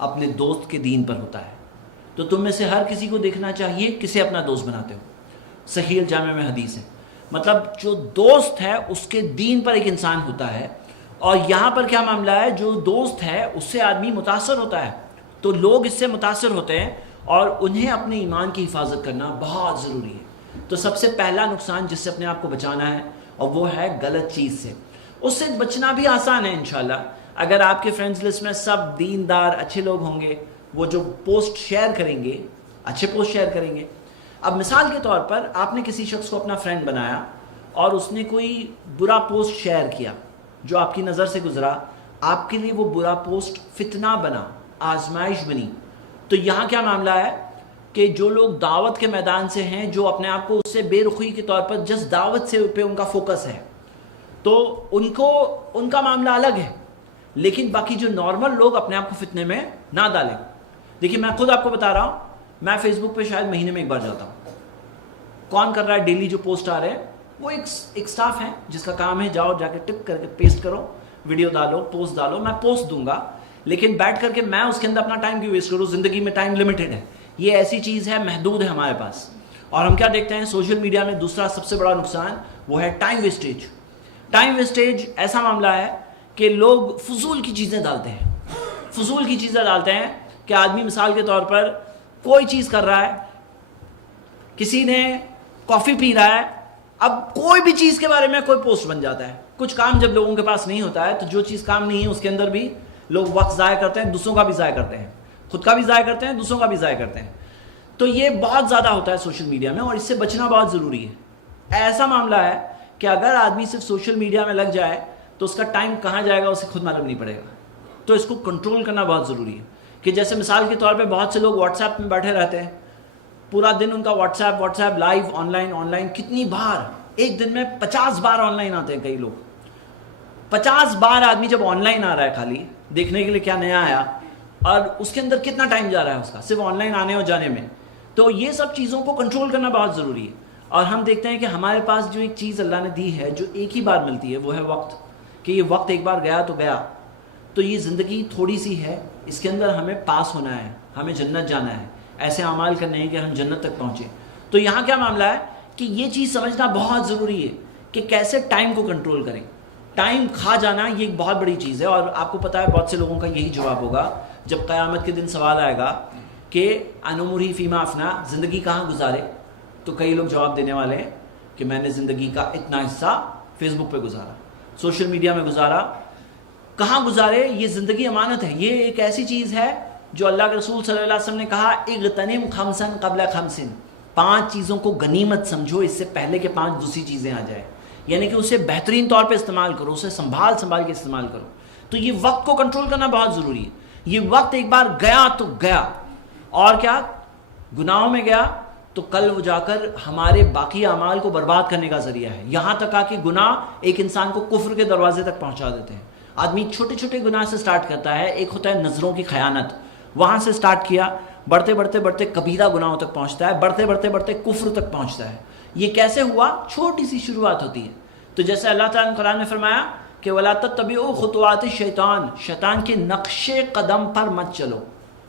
اپنے دوست کے دین پر ہوتا ہے تو تم میں سے ہر کسی کو دیکھنا چاہیے کسے اپنا دوست بناتے ہو. صحیح الجامع میں حدیث ہے. مطلب جو دوست ہے اس کے دین پر ایک انسان ہوتا ہے. اور یہاں پر کیا معاملہ ہے، جو دوست ہے اس سے آدمی متاثر ہوتا ہے، تو لوگ اس سے متاثر ہوتے ہیں اور انہیں اپنے ایمان کی حفاظت کرنا بہت ضروری ہے. تو سب سے پہلا نقصان جس سے اپنے آپ کو بچانا ہے اور وہ ہے غلط چیز سے. اس سے بچنا بھی آسان ہے انشاءاللہ. اگر آپ کے فرینڈز لسٹ میں سب دیندار اچھے لوگ ہوں گے، وہ جو پوسٹ شیئر کریں گے اچھے پوسٹ شیئر کریں گے. اب مثال کے طور پر آپ نے کسی شخص کو اپنا فرینڈ بنایا اور اس نے کوئی برا پوسٹ شیئر کیا جو آپ کی نظر سے گزرا، آپ کے لیے وہ برا پوسٹ فتنہ بنا، آزمائش بنی. تو یہاں کیا معاملہ ہے کہ جو لوگ دعوت کے میدان سے ہیں، جو اپنے آپ کو اس سے بے رخی کے طور پر جس دعوت سے پہ ان کا فوکس ہے، تو ان کا معاملہ الگ ہے. لیکن باقی جو نارمل لوگ اپنے آپ کو فتنے میں نہ ڈالیں. دیکھیے میں خود آپ کو بتا رہا ہوں، میں فیس بک پہ شاید مہینے میں ایک بار جاتا ہوں. کون کر رہا ہے ڈیلی جو پوسٹ آ رہے ہیں؟ وہ ایک سٹاف ہے جس کا کام ہے جاؤ جا کے ٹپ کر کے پیسٹ کرو، ویڈیو ڈالو، پوسٹ ڈالو. میں پوسٹ دوں گا لیکن بیٹھ کر کے میں اس کے اندر اپنا ٹائم کیوں ویسٹ کروں؟ زندگی میں ٹائم لمیٹڈ ہے. یہ ایسی چیز ہے، محدود ہے ہمارے پاس. اور ہم کیا دیکھتے ہیں سوشل میڈیا میں دوسرا سب سے بڑا نقصان وہ ہے ٹائم ویسٹیج. ٹائم ویسٹیج ایسا معاملہ ہے کہ لوگ فضول کی چیزیں ڈالتے ہیں. فضول کی چیزیں ڈالتے ہیں کہ آدمی مثال کے طور پر کوئی چیز کر رہا ہے، کسی نے کافی پی رہا ہے، اب کوئی بھی چیز کے بارے میں کوئی پوسٹ بن جاتا ہے. کچھ کام جب لوگوں کے پاس نہیں ہوتا ہے تو جو چیز کام نہیں ہے اس کے اندر بھی لوگ وقت ضائع کرتے ہیں، دوسروں کا بھی ضائع کرتے ہیں، خود کا بھی ضائع کرتے ہیں، دوسروں کا بھی ضائع کرتے ہیں. تو یہ بہت زیادہ ہوتا ہے سوشل میڈیا میں اور اس سے بچنا بہت ضروری ہے. ایسا معاملہ ہے کہ اگر آدمی صرف سوشل میڈیا میں لگ جائے تو اس کا ٹائم کہاں جائے گا اسے خود معلوم نہیں پڑے گا. تو اس کو کنٹرول کرنا بہت ضروری ہے. کہ جیسے مثال کے طور پہ بہت سے لوگ واٹس ایپ میں بیٹھے رہتے ہیں، پورا دن ان کا what's app live on line کتنی بار، ایک دن میں 50 بار آن لائن آتے ہیں کئی لوگ. 50 بار آدمی جب آن لائن آ رہا ہے خالی دیکھنے کے لیے کیا نیا آیا، اور اس کے اندر کتنا ٹائم جا رہا ہے اس کا صرف آن لائن آنے اور جانے میں. تو یہ سب چیزوں کو کنٹرول کرنا بہت ضروری ہے. اور ہم دیکھتے ہیں کہ ہمارے پاس جو ایک چیز اللہ نے دی ہے جو ایک ہی بار ملتی ہے وہ ہے وقت, کہ یہ وقت ایک بار گیا تو گیا. تو یہ زندگی تھوڑی سی ہے, اس کے اندر ہمیں پاس ہونا ہے, ہمیں جنت جانا ہے, ایسے اعمال کرنے ہیں کہ ہم جنت تک پہنچیں. تو یہاں کیا معاملہ ہے کہ یہ چیز سمجھنا بہت ضروری ہے کہ کیسے ٹائم کو کنٹرول کریں. ٹائم کھا جانا یہ ایک بہت بڑی چیز ہے, اور آپ کو پتہ ہے بہت سے لوگوں کا یہی جواب ہوگا جب قیامت کے دن سوال آئے گا کہ انعمری فیما افنا, زندگی کہاں گزارے. تو کئی لوگ جواب دینے والے ہیں کہ میں نے زندگی کا اتنا حصہ فیس بک پہ گزارا, سوشل میڈیا میں گزارا. کہاں گزارے؟ یہ زندگی امانت ہے, یہ ایک ایسی چیز ہے جو اللہ کے رسول صلی اللہ علیہ وسلم نے کہا اغتنم خمسن قبل خمسن, 5 چیزوں کو غنیمت سمجھو اس سے پہلے کہ 5 دوسری چیزیں آ جائیں. یعنی کہ اسے بہترین طور پہ استعمال کرو, اسے سنبھال کے استعمال کرو. تو یہ وقت کو کنٹرول کرنا بہت ضروری ہے. یہ وقت ایک بار گیا تو گیا, اور کیا گناہوں میں گیا تو کل وہ جا کر ہمارے باقی اعمال کو برباد کرنے کا ذریعہ ہے. یہاں تک کہ گناہ ایک انسان کو کفر کے دروازے تک پہنچا دیتے ہیں. آدمی چھوٹے چھوٹے گناہ سے سٹارٹ کرتا ہے, ایک ہوتا ہے نظروں کی خیانت, وہاں سے سٹارٹ کیا, بڑھتے بڑھتے کبیرہ گناہوں تک پہنچتا ہے, بڑھتے کفر تک پہنچتا ہے. یہ کیسے ہوا؟ چھوٹی سی شروعات ہوتی ہے. تو جیسے اللہ تعالیٰ نے قرآن میں فرمایا کہ وَلَا تَتَّبِعُوا خُطُوَاتِ الشَّيْطَانِ, شیطان کے نقش قدم پر مت چلو.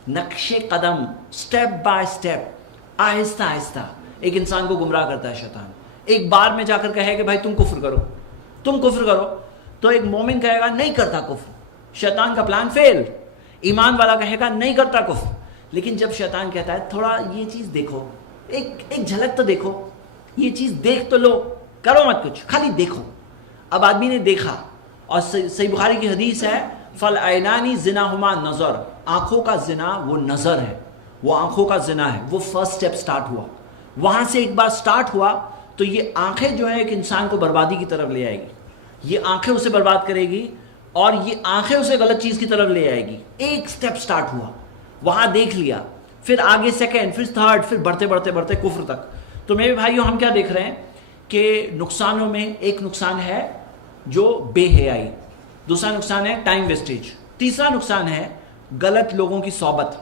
نقش قدم, سٹیپ بائی سٹیپ, آہستہ آہستہ ایک انسان کو گمراہ کرتا ہے شیطان. ایک بار میں جا کر کہے کہ بھائی تم کفر کرو, تو ایک مومن کہے گا نہیں کرتا کفر, شیطان کا پلان فیل. ایمان والا کہے گا نہیں کرتا کفر. لیکن جب شیطان کہتا ہے تھوڑا یہ چیز دیکھو, ایک جھلک تو دیکھو, یہ چیز دیکھ تو لو, کرو مت کچھ, خالی دیکھو. اب آدمی نے دیکھا, اور صحیح بخاری کی حدیث ہے فالعینانی زناہما نظر, آنکھوں کا زنا وہ نظر ہے, وہ آنکھوں کا زنا ہے. وہ فرسٹ سٹیپ سٹارٹ ہوا, وہاں سے ایک بار سٹارٹ ہوا تو یہ آنکھیں جو ہے ایک انسان کو بربادی کی طرف لے آئے گی. یہ آنکھیں اسے برباد کرے گی, اور یہ آنکھیں اسے غلط چیز کی طرف لے آئے گی. ایک سٹیپ سٹارٹ ہوا, وہاں دیکھ لیا, پھر آگے سیکنڈ, پھر تھرڈ, پھر بڑھتے کفر تک. تو میرے بھائیوں ہم کیا دیکھ رہے ہیں کہ نقصانوں میں ایک نقصان ہے جو بے حیائی, دوسرا نقصان ہے ٹائم ویسٹیج, تیسرا نقصان ہے غلط لوگوں کی صحبت.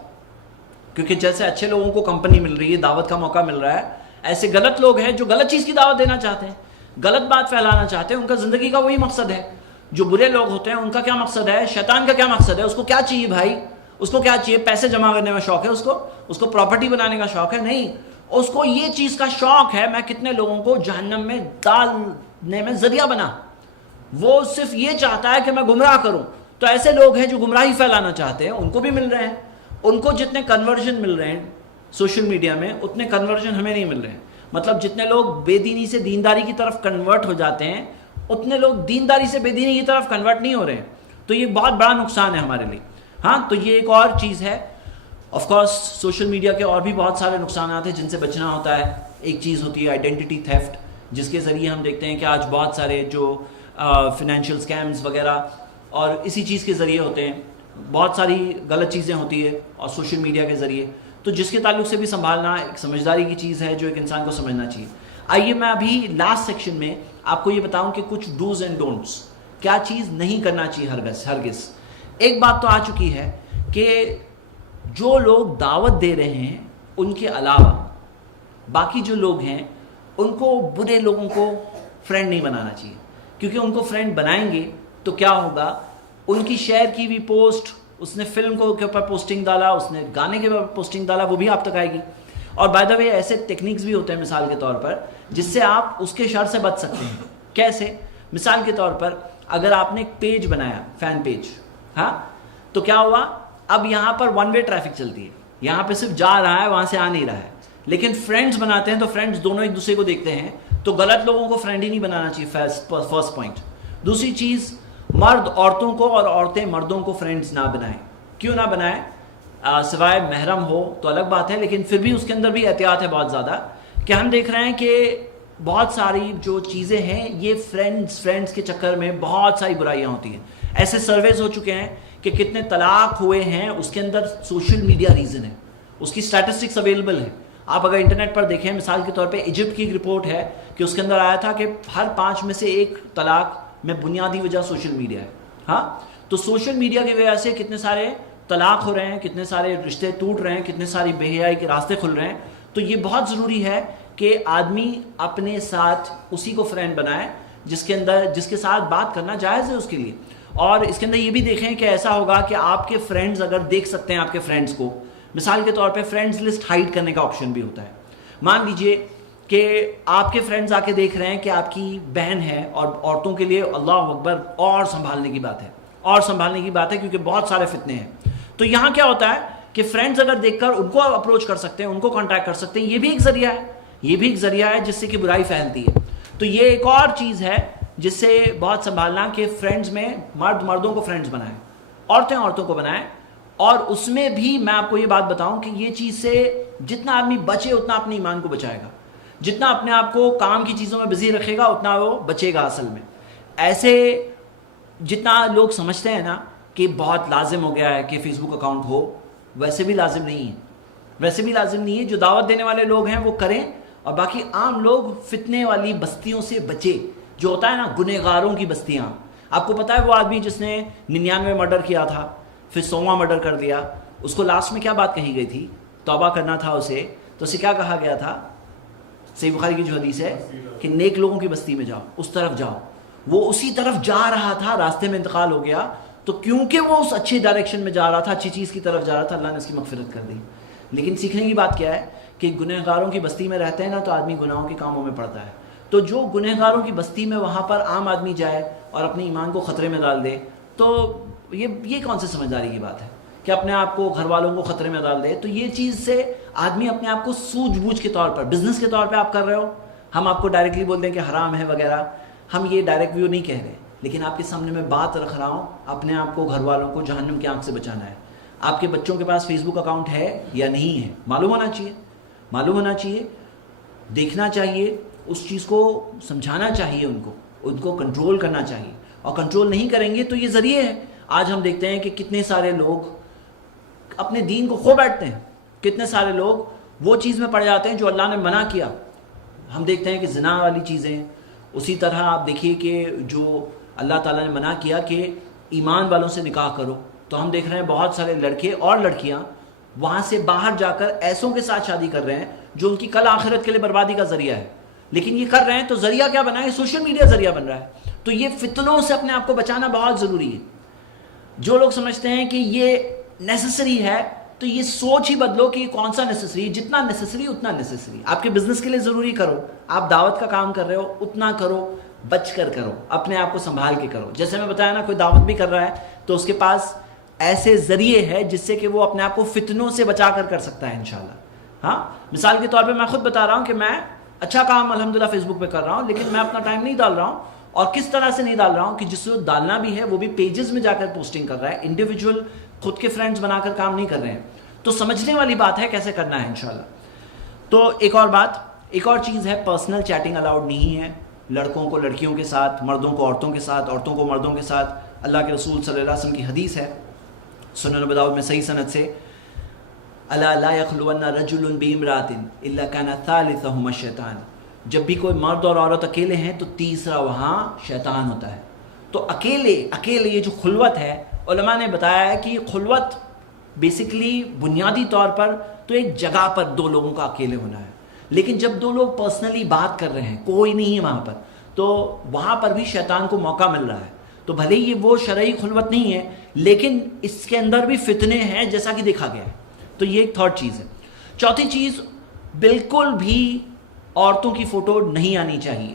کیونکہ جیسے اچھے لوگوں کو کمپنی مل رہی ہے, دعوت کا موقع مل رہا ہے, ایسے غلط لوگ ہیں جو غلط چیز کی دعوت دینا چاہتے ہیں, غلط بات پھیلانا چاہتے ہیں. ان کا زندگی کا وہی مقصد ہے. جو برے لوگ ہوتے ہیں ان کا کیا مقصد ہے, شیطان کا کیا مقصد ہے, اس کو کیا چاہیے بھائی, اس کو کیا چاہیے, پیسے جمع کرنے میں شوق ہے اس کو پراپرٹی بنانے کا شوق ہے, نہیں, اس کو یہ چیز کا شوق ہے میں کتنے لوگوں کو جہنم میں ڈالنے میں ذریعہ بنا. وہ صرف یہ چاہتا ہے کہ میں گمراہ کروں. تو ایسے لوگ ہیں جو گمراہی پھیلانا چاہتے ہیں, ان کو بھی مل رہے ہیں. ان کو جتنے کنورژن مل رہے ہیں سوشل میڈیا میں, اتنے کنورژن ہمیں نہیں مل رہے ہیں. مطلب جتنے لوگ بے دینی سے دینداری کی طرف کنورٹ ہو جاتے ہیں, اتنے لوگ دینداری سے بے دینی کی طرف کنورٹ نہیں ہو رہے ہیں. تو یہ بہت بڑا نقصان ہے ہمارے لیے. ہاں, تو یہ ایک اور چیز ہے. آف کورس سوشل میڈیا کے اور بھی بہت سارے نقصانات ہیں جن سے بچنا ہوتا ہے. ایک چیز ہوتی ہے آئیڈینٹی تھیفٹ, جس کے ذریعے ہم دیکھتے ہیں کہ آج بہت سارے جو فنینشیل اسکیمز وغیرہ اور اسی چیز کے ذریعے ہوتے ہیں, بہت ساری غلط چیزیں ہوتی ہے اور سوشل میڈیا کے ذریعے. تو جس کے تعلق سے بھی سنبھالنا ایک سمجھداری کی چیز ہے جو ایک انسان کو سمجھنا چاہیے. آئیے میں ابھی لاسٹ سیکشن میں آپ کو یہ بتاؤں کہ کچھ ڈوز اینڈ ڈونٹس, کیا چیز نہیں کرنا چاہیے ہرگز. ایک بات تو آ چکی ہے کہ جو لوگ دعوت دے رہے ہیں ان کے علاوہ باقی جو لوگ ہیں ان کو برے لوگوں کو فرینڈ نہیں بنانا چاہیے. کیونکہ ان کو فرینڈ بنائیں گے تو کیا ہوگا, ان کی شیئر کی بھی پوسٹ, اس نے فلم کے اوپر پوسٹنگ ڈالا, اس نے گانے کے اوپر پوسٹنگ ڈالا, وہ بھی آپ تک آئے گی. اور بائی دا وے ایسے ٹیکنیکس بھی ہوتے ہیں مثال کے طور پر جس سے آپ اس کے شر سے بچ سکتے ہیں. کیسے؟ مثال کے طور پر اگر آپ نے ایک پیج بنایا, فین پیج, ہاں, تو کیا ہوا, اب یہاں پر ون وے ٹریفک چلتی ہے, یہاں پہ صرف جا رہا ہے, وہاں سے آ نہیں رہا ہے. لیکن فرینڈز بناتے ہیں تو فرینڈز دونوں ایک دوسرے کو دیکھتے ہیں, تو غلط لوگوں کو فرینڈ ہی نہیں بنانا چاہیے, فرسٹ پوائنٹ. دوسری چیز, مرد عورتوں کو اور عورتیں مردوں کو فرینڈز نہ بنائیں. کیوں نہ بنائیں؟ سوائے محرم ہو تو الگ بات ہے, لیکن پھر بھی اس کے اندر بھی احتیاط ہے بہت زیادہ. کہ ہم دیکھ رہے ہیں کہ بہت ساری جو چیزیں ہیں یہ فرینڈز کے چکر میں بہت ساری برائیاں ہوتی ہیں. ایسے سرویز ہو چکے ہیں کہ کتنے طلاق ہوئے ہیں, اس کے اندر سوشل میڈیا ریزن ہے, اس کی اسٹیٹسٹکس اویلیبل ہے. آپ اگر انٹرنیٹ پر دیکھیں, مثال کے طور پہ ایجپٹ کی ایک رپورٹ ہے کہ اس کے اندر آیا تھا کہ ہر 5 میں سے 1 طلاق میں بنیادی وجہ سوشل میڈیا ہے. ہاں, تو سوشل میڈیا کی وجہ سے کتنے سارے طلاق ہو رہے ہیں, کتنے سارے رشتے ٹوٹ رہے ہیں, کتنے ساری بے حیائی کے راستے کھل رہے ہیں. تو یہ بہت ضروری ہے کہ آدمی اپنے ساتھ اسی کو فرینڈ بنائے جس کے ساتھ بات کرنا جائز ہے اس کے لیے. اور اس کے اندر یہ بھی دیکھیں کہ ایسا ہوگا کہ آپ کے فرینڈز اگر دیکھ سکتے ہیں آپ کے فرینڈز کو, مثال کے طور پہ فرینڈز لسٹ ہائڈ کرنے کا آپشن بھی ہوتا ہے. مان لیجئے کہ آپ کے فرینڈز آ کے دیکھ رہے ہیں کہ آپ کی بہن ہے, اور عورتوں کے لیے اللہ اکبر اور سنبھالنے کی بات ہے, اور سنبھالنے کی بات ہے کیونکہ بہت سارے فتنے ہیں. تو یہاں کیا ہوتا ہے کہ فرینڈز اگر دیکھ کر ان کو اپروچ کر سکتے ہیں, ان کو کانٹیکٹ کر سکتے ہیں, یہ بھی ایک ذریعہ ہے, یہ بھی ایک ذریعہ ہے جس سے کہ برائی پھیلتی ہے. تو یہ ایک اور چیز ہے جس سے بہت سنبھالنا کہ فرینڈز میں مرد مردوں کو فرینڈز بنائیں, عورتیں عورتوں کو بنائیں. اور اس میں بھی میں آپ کو یہ بات بتاؤں کہ یہ چیز سے جتنا آدمی بچے اتنا اپنے ایمان کو بچائے گا, جتنا اپنے آپ کو کام کی چیزوں میں بزی رکھے گا اتنا وہ بچے گا. اصل میں ایسے جتنا لوگ سمجھتے ہیں نا کہ بہت لازم ہو گیا ہے کہ فیس بک اکاؤنٹ ہو, ویسے بھی لازم نہیں ہے, ویسے بھی لازم نہیں ہے. جو دعوت دینے والے لوگ ہیں وہ کریں, اور باقی عام لوگ فتنے والی بستیوں سے بچے. جو ہوتا ہے نا گنہگاروں کی بستیاں, آپ کو پتا ہے وہ آدمی جس نے 99 مرڈر کیا تھا پھر 100واں مرڈر کر دیا, اس کو لاسٹ میں کیا بات کہی گئی تھی؟ توبہ کرنا تھا اسے, تو اسے کیا کہا گیا تھا؟ صحیح بخاری کی جو حدیث ہے کہ نیک لوگوں کی بستی میں جاؤ, اس طرف جاؤ. وہ اسی طرف جا رہا تھا, راستے میں انتقال ہو گیا. تو کیونکہ وہ اس اچھی ڈائریکشن میں جا رہا تھا, اچھی چیز کی طرف جا رہا تھا, اللہ نے اس کی مغفرت کر دی. لیکن سیکھنے کی بات کیا ہے کہ گنہگاروں کی بستی میں رہتے ہیں نا تو آدمی گناہوں کے کاموں میں پڑتا ہے. تو جو گنہگاروں کی بستی میں وہاں پر عام آدمی جائے اور اپنے ایمان کو خطرے میں ڈال دے, تو یہ کون سی سمجھداری کی بات ہے کہ اپنے آپ کو, گھر والوں کو خطرے میں ڈال دے؟ تو یہ چیز سے آدمی اپنے آپ کو سوجھ بوجھ کے طور پر, بزنس کے طور پہ آپ کر رہے ہو, ہم آپ کو ڈائریکٹلی بول دیں کہ حرام ہے وغیرہ, ہم یہ ڈائریکٹ ویو نہیں کہہ رہے, لیکن آپ کے سامنے میں بات رکھ رہا ہوں, اپنے آپ کو, گھر والوں کو جہنم کی آنکھ سے بچانا ہے. آپ کے بچوں کے پاس فیس بک اکاؤنٹ ہے یا نہیں ہے معلوم ہونا چاہیے, معلوم ہونا چاہیے, دیکھنا چاہیے, اس چیز کو سمجھانا چاہیے, ان کو کنٹرول کرنا چاہیے. اور کنٹرول نہیں کریں گے تو یہ ذریعے ہے. آج ہم دیکھتے ہیں کہ کتنے سارے لوگ اپنے دین کو کھو بیٹھتے ہیں, کتنے سارے لوگ وہ چیز میں پڑ جاتے ہیں جو اللہ نے منع کیا. ہم دیکھتے ہیں کہ زنا والی چیزیں, اسی طرح آپ دیکھیے کہ جو اللہ تعالیٰ نے منع کیا کہ ایمان والوں سے نکاح کرو, تو ہم دیکھ رہے ہیں بہت سارے لڑکے اور لڑکیاں وہاں سے باہر جا کر ایسوں کے ساتھ شادی کر رہے ہیں جو ان کی کل آخرت کے لیے بربادی کا ذریعہ ہے. لیکن یہ کر رہے ہیں تو ذریعہ کیا بنا ہے؟ سوشل میڈیا ذریعہ بن رہا ہے. تو یہ فتنوں سے اپنے آپ کو بچانا بہت ضروری ہے. جو لوگ سمجھتے ہیں کہ یہ نیسسری ہے تو یہ سوچ ہی بدلو کہ یہ کون سا نیسسری ہے. جتنا نیسسری اتنا نیسسری. آپ کے بزنس کے لیے ضروری کرو, آپ دعوت کا کام کر رہے ہو اتنا کرو, بچ کر کرو, اپنے آپ کو سنبھال کے کرو. جیسے میں بتایا نا, کوئی دعوت بھی کر رہا ہے تو اس کے پاس ایسے ذریعے ہے جس سے کہ وہ اپنے آپ کو فتنوں سے بچا کر سکتا ہے انشاءاللہ. ہاں, مثال کے طور پہ میں خود بتا رہا ہوں کہ میں اچھا کام الحمدللہ فیس بک پہ کر رہا ہوں, لیکن میں اپنا ٹائم نہیں ڈال رہا ہوں. اور کس طرح سے نہیں ڈال رہا ہوں کہ جس کو ڈالنا بھی ہے وہ بھی پیجز میں جا کر پوسٹنگ کر رہا ہے, انڈیویجول خود کے فرینڈز بنا کر کام نہیں کر رہے ہیں. تو سمجھنے والی بات ہے کیسے کرنا ہے انشاءاللہ. تو ایک اور بات, ایک اور چیز ہے, پرسنل چیٹنگ الاؤڈ نہیں ہے. لڑکوں کو لڑکیوں کے ساتھ, مردوں کو عورتوں کے ساتھ, عورتوں کو مردوں کے ساتھ. اللہ کے رسول صلی اللہ علیہ وسلم کی حدیث ہے سنن ابی داؤد میں صحیح سند سے, الا لا یخلون رجل بامرأۃ الا کان ثالثہما الشیطان. جب بھی کوئی مرد اور عورت اکیلے ہیں تو تیسرا وہاں شیطان ہوتا ہے. تو اکیلے یہ جو خلوت ہے, علماء نے بتایا ہے کہ خلوت بیسیکلی بنیادی طور پر تو ایک جگہ پر دو لوگوں کا اکیلے ہونا ہے. لیکن جب دو لوگ پرسنلی بات کر رہے ہیں, کوئی نہیں ہے وہاں پر, تو وہاں پر بھی شیطان کو موقع مل رہا ہے. تو بھلے یہ وہ شرعی خلوت نہیں ہے لیکن اس کے اندر بھی فتنے ہیں جیسا کہ دیکھا گیا ہے. تو یہ ایک تھرڈ چیز ہے. چوتھی چیز, بالکل بھی عورتوں کی فوٹو نہیں آنی چاہیے,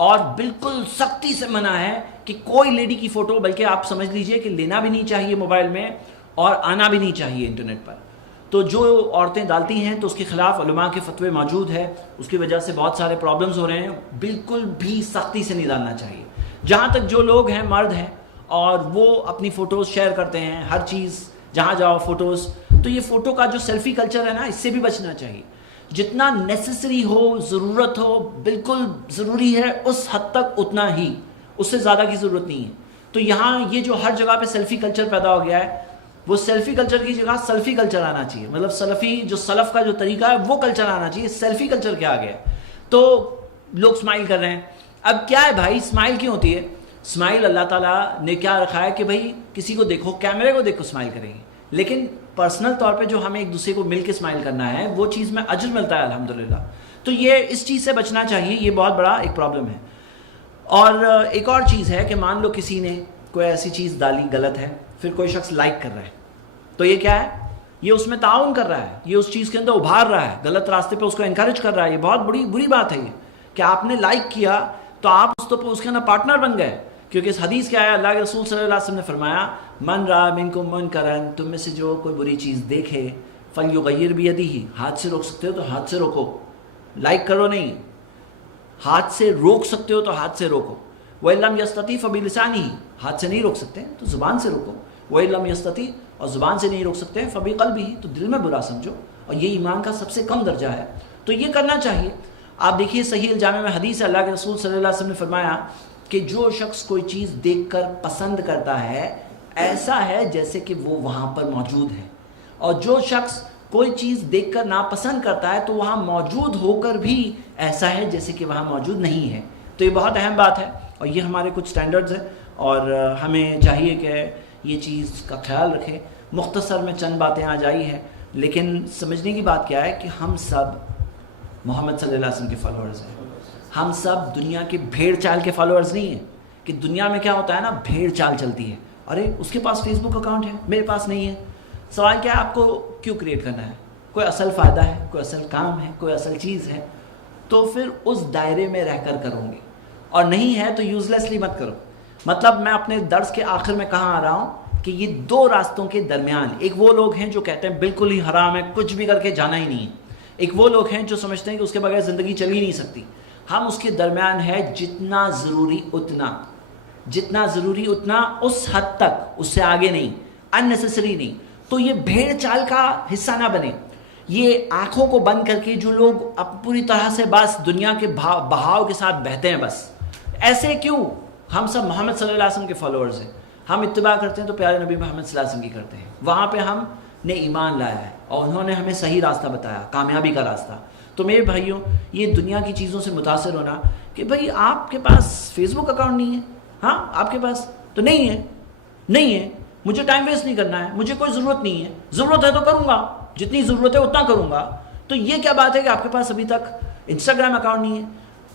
اور بالکل سختی سے منع ہے کہ کوئی لیڈی کی فوٹو, بلکہ آپ سمجھ لیجئے کہ لینا بھی نہیں چاہیے موبائل میں اور آنا بھی نہیں چاہیے انٹرنیٹ پر. تو جو عورتیں ڈالتی ہیں تو اس کے خلاف علماء کے فتوے موجود ہے, اس کی وجہ سے بہت سارے پرابلمز ہو رہے ہیں. بالکل بھی سختی سے نہیں ڈالنا چاہیے. جہاں تک جو لوگ ہیں مرد ہیں اور وہ اپنی فوٹوز شیئر کرتے ہیں, ہر چیز جہاں جاؤ فوٹوز, تو یہ فوٹو کا جو سیلفی کلچر ہے نا, اس سے بھی بچنا چاہیے. جتنا نیسسری ہو, ضرورت ہو, بالکل ضروری ہے اس حد تک اتنا ہی, اس سے زیادہ کی ضرورت نہیں ہے. تو یہاں یہ جو ہر جگہ پہ سیلفی کلچر پیدا ہو گیا ہے, وہ سیلفی کلچر کی جگہ سلفی کلچر آنا چاہیے. مطلب سلفی جو سلف کا جو طریقہ ہے وہ کلچر آنا چاہیے. سیلفی کلچر کیا آ گیا ہے؟ تو لوگ اسمائل کر رہے ہیں. اب کیا ہے بھائی, اسمائل کیوں ہوتی ہے؟ اسمائل اللہ تعالیٰ نے کیا رکھا ہے کہ بھائی کسی کو دیکھو, کیمرے کو دیکھ کو اسمائل کریں گے. لیکن پرسنل طور پہ جو ہمیں ایک دوسرے کو مل کے اسمائل کرنا ہے وہ چیز میں اجر ملتا ہے الحمدللہ. تو یہ اس چیز سے بچنا چاہیے, یہ بہت بڑا ایک پرابلم ہے. اور ایک اور چیز ہے کہ مان لو کسی نے کوئی ایسی چیز ڈالی غلط ہے, پھر کوئی شخص لائک کر رہا ہے, تو یہ کیا ہے؟ یہ اس میں تعاون کر رہا ہے, یہ اس چیز کے اندر ابھار رہا ہے, غلط راستے پہ اس کو انکریج کر رہا ہے. یہ بہت بری بات ہے یہ کہ آپ نے لائک کیا تو آپ اس کے اندر پارٹنر بن گئے. کیونکہ اس حدیث کیا ہے, اللہ کے رسول صلی اللہ علیہ وسلم نے فرمایا من را منکم منکرا, تم میں سے جو کوئی بری چیز دیکھے فلیغیر بیدہ, ہاتھ سے روک سکتے ہو تو ہاتھ سے روکو, لائک کرو نہیں, ہاتھ سے روک سکتے ہو تو ہاتھ سے روکو. وَإِن لَمْ يَسْتَطِعْ فَبِلِسَانِهِ, ہاتھ سے نہیں روک سکتے تو زبان سے روکو. وَإِن لَمْ يَسْتَطِعْ, اور زبان سے نہیں روک سکتے فَبِقَلْبِهِ, تو دل میں برا سمجھو, اور یہ ایمان کا سب سے کم درجہ ہے. تو یہ کرنا چاہیے. آپ دیکھیے صحیح الجامع میں حدیث ہے, اللہ کے رسول صلی اللہ علیہ وسلم نے فرمایا کہ جو شخص کوئی چیز دیکھ کر پسند کرتا ہے ایسا ہے جیسے کہ وہ وہاں پر موجود ہے, اور جو شخص کوئی چیز دیکھ کر ناپسند کرتا ہے تو وہاں موجود ہو کر بھی ایسا ہے جیسے کہ وہاں موجود نہیں ہے. تو یہ بہت اہم بات ہے, اور یہ ہمارے کچھ سٹینڈرڈز ہیں, اور ہمیں چاہیے کہ یہ چیز کا خیال رکھیں. مختصر میں چند باتیں آ جائی ہیں, لیکن سمجھنے کی بات کیا ہے کہ ہم سب محمد صلی اللہ علیہ وسلم کے فالوورز ہیں. ہم سب دنیا کے بھیڑ چال کے فالوورز نہیں ہیں. کہ دنیا میں کیا ہوتا ہے نا, بھیڑ چال چلتی ہے, ارے اس کے پاس فیس بک اکاؤنٹ ہے, میرے پاس نہیں ہے. سوال کیا ہے, آپ کو کیوں کریٹ کرنا ہے؟ کوئی اصل فائدہ ہے, کوئی اصل کام ہے, کوئی اصل چیز ہے, تو پھر اس دائرے میں رہ کر کروں گے, اور نہیں ہے تو یوزلیسلی مت کرو. مطلب میں اپنے درس کے آخر میں کہاں آ رہا ہوں کہ یہ دو راستوں کے درمیان, ایک وہ لوگ ہیں جو کہتے ہیں بالکل ہی حرام ہے, کچھ بھی کر کے جانا ہی نہیں ہے. ایک وہ لوگ ہیں جو سمجھتے ہیں کہ اس کے بغیر زندگی چل ہی نہیں سکتی. ہم اس کے درمیان ہے, جتنا ضروری اتنا, جتنا ضروری اتنا, اس حد تک, اس سے آگے نہیں, اننیسیسری نہیں. تو یہ بھیڑ چال کا حصہ نہ بنے. یہ آنکھوں کو بند کر کے جو لوگ اب پوری طرح سے بس دنیا کے بہاؤ کے ساتھ بہتے ہیں, بس ایسے کیوں؟ ہم سب محمد صلی اللہ علیہ وسلم کے فالوورز ہیں, ہم اتباع کرتے ہیں تو پیارے نبی محمد صلی اللہ علیہ وسلم کی کرتے ہیں. وہاں پہ ہم نے ایمان لایا ہے اور انہوں نے ہمیں صحیح راستہ بتایا, کامیابی کا راستہ. تو میرے بھائیوں, یہ دنیا کی چیزوں سے متاثر ہونا کہ بھائی آپ کے پاس فیس بک اکاؤنٹ نہیں ہے, ہاں آپ کے پاس تو نہیں ہے, نہیں ہے, مجھے ٹائم ویسٹ نہیں کرنا ہے, مجھے کوئی ضرورت نہیں ہے, ضرورت ہے تو کروں گا, جتنی ضرورت ہے اتنا کروں گا. تو یہ کیا بات ہے کہ آپ کے پاس ابھی تک انسٹاگرام اکاؤنٹ نہیں ہے,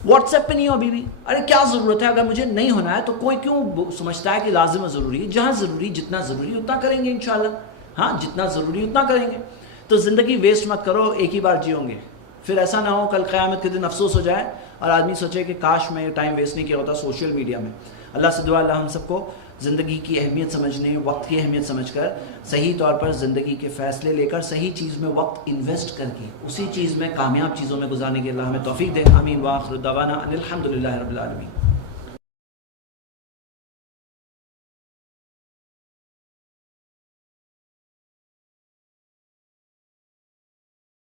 واٹس ایپ پہ نہیں ہو ابھی بھی؟ ارے کیا ضرورت ہے؟ اگر مجھے نہیں ہونا ہے تو کوئی کیوں سمجھتا ہے کہ لازم ہے ضروری ہے؟ جہاں ضروری, جتنا ضروری اتنا کریں گے انشاءاللہ. ہاں جتنا ضروری اتنا کریں گے. تو زندگی ویسٹ مت کرو, ایک ہی بار جیو گے, پھر ایسا نہ ہو کل قیامت کے دن افسوس ہو جائے اور آدمی سوچے کہ کاش میں ٹائم ویسٹ نہیں کیا ہوتا سوشل میڈیا میں. اللہ سے دعا, اللہ ہم سب کو زندگی کی اہمیت سمجھنے, وقت کی اہمیت سمجھ کر صحیح طور پر زندگی کے فیصلے لے کر صحیح چیز میں وقت انویسٹ کر کے اسی چیز میں کامیاب چیزوں میں گزارنے کی اللہ ہمیں توفیق دے. آمین. وآخر دعوانا الحمدللہ رب العالمین.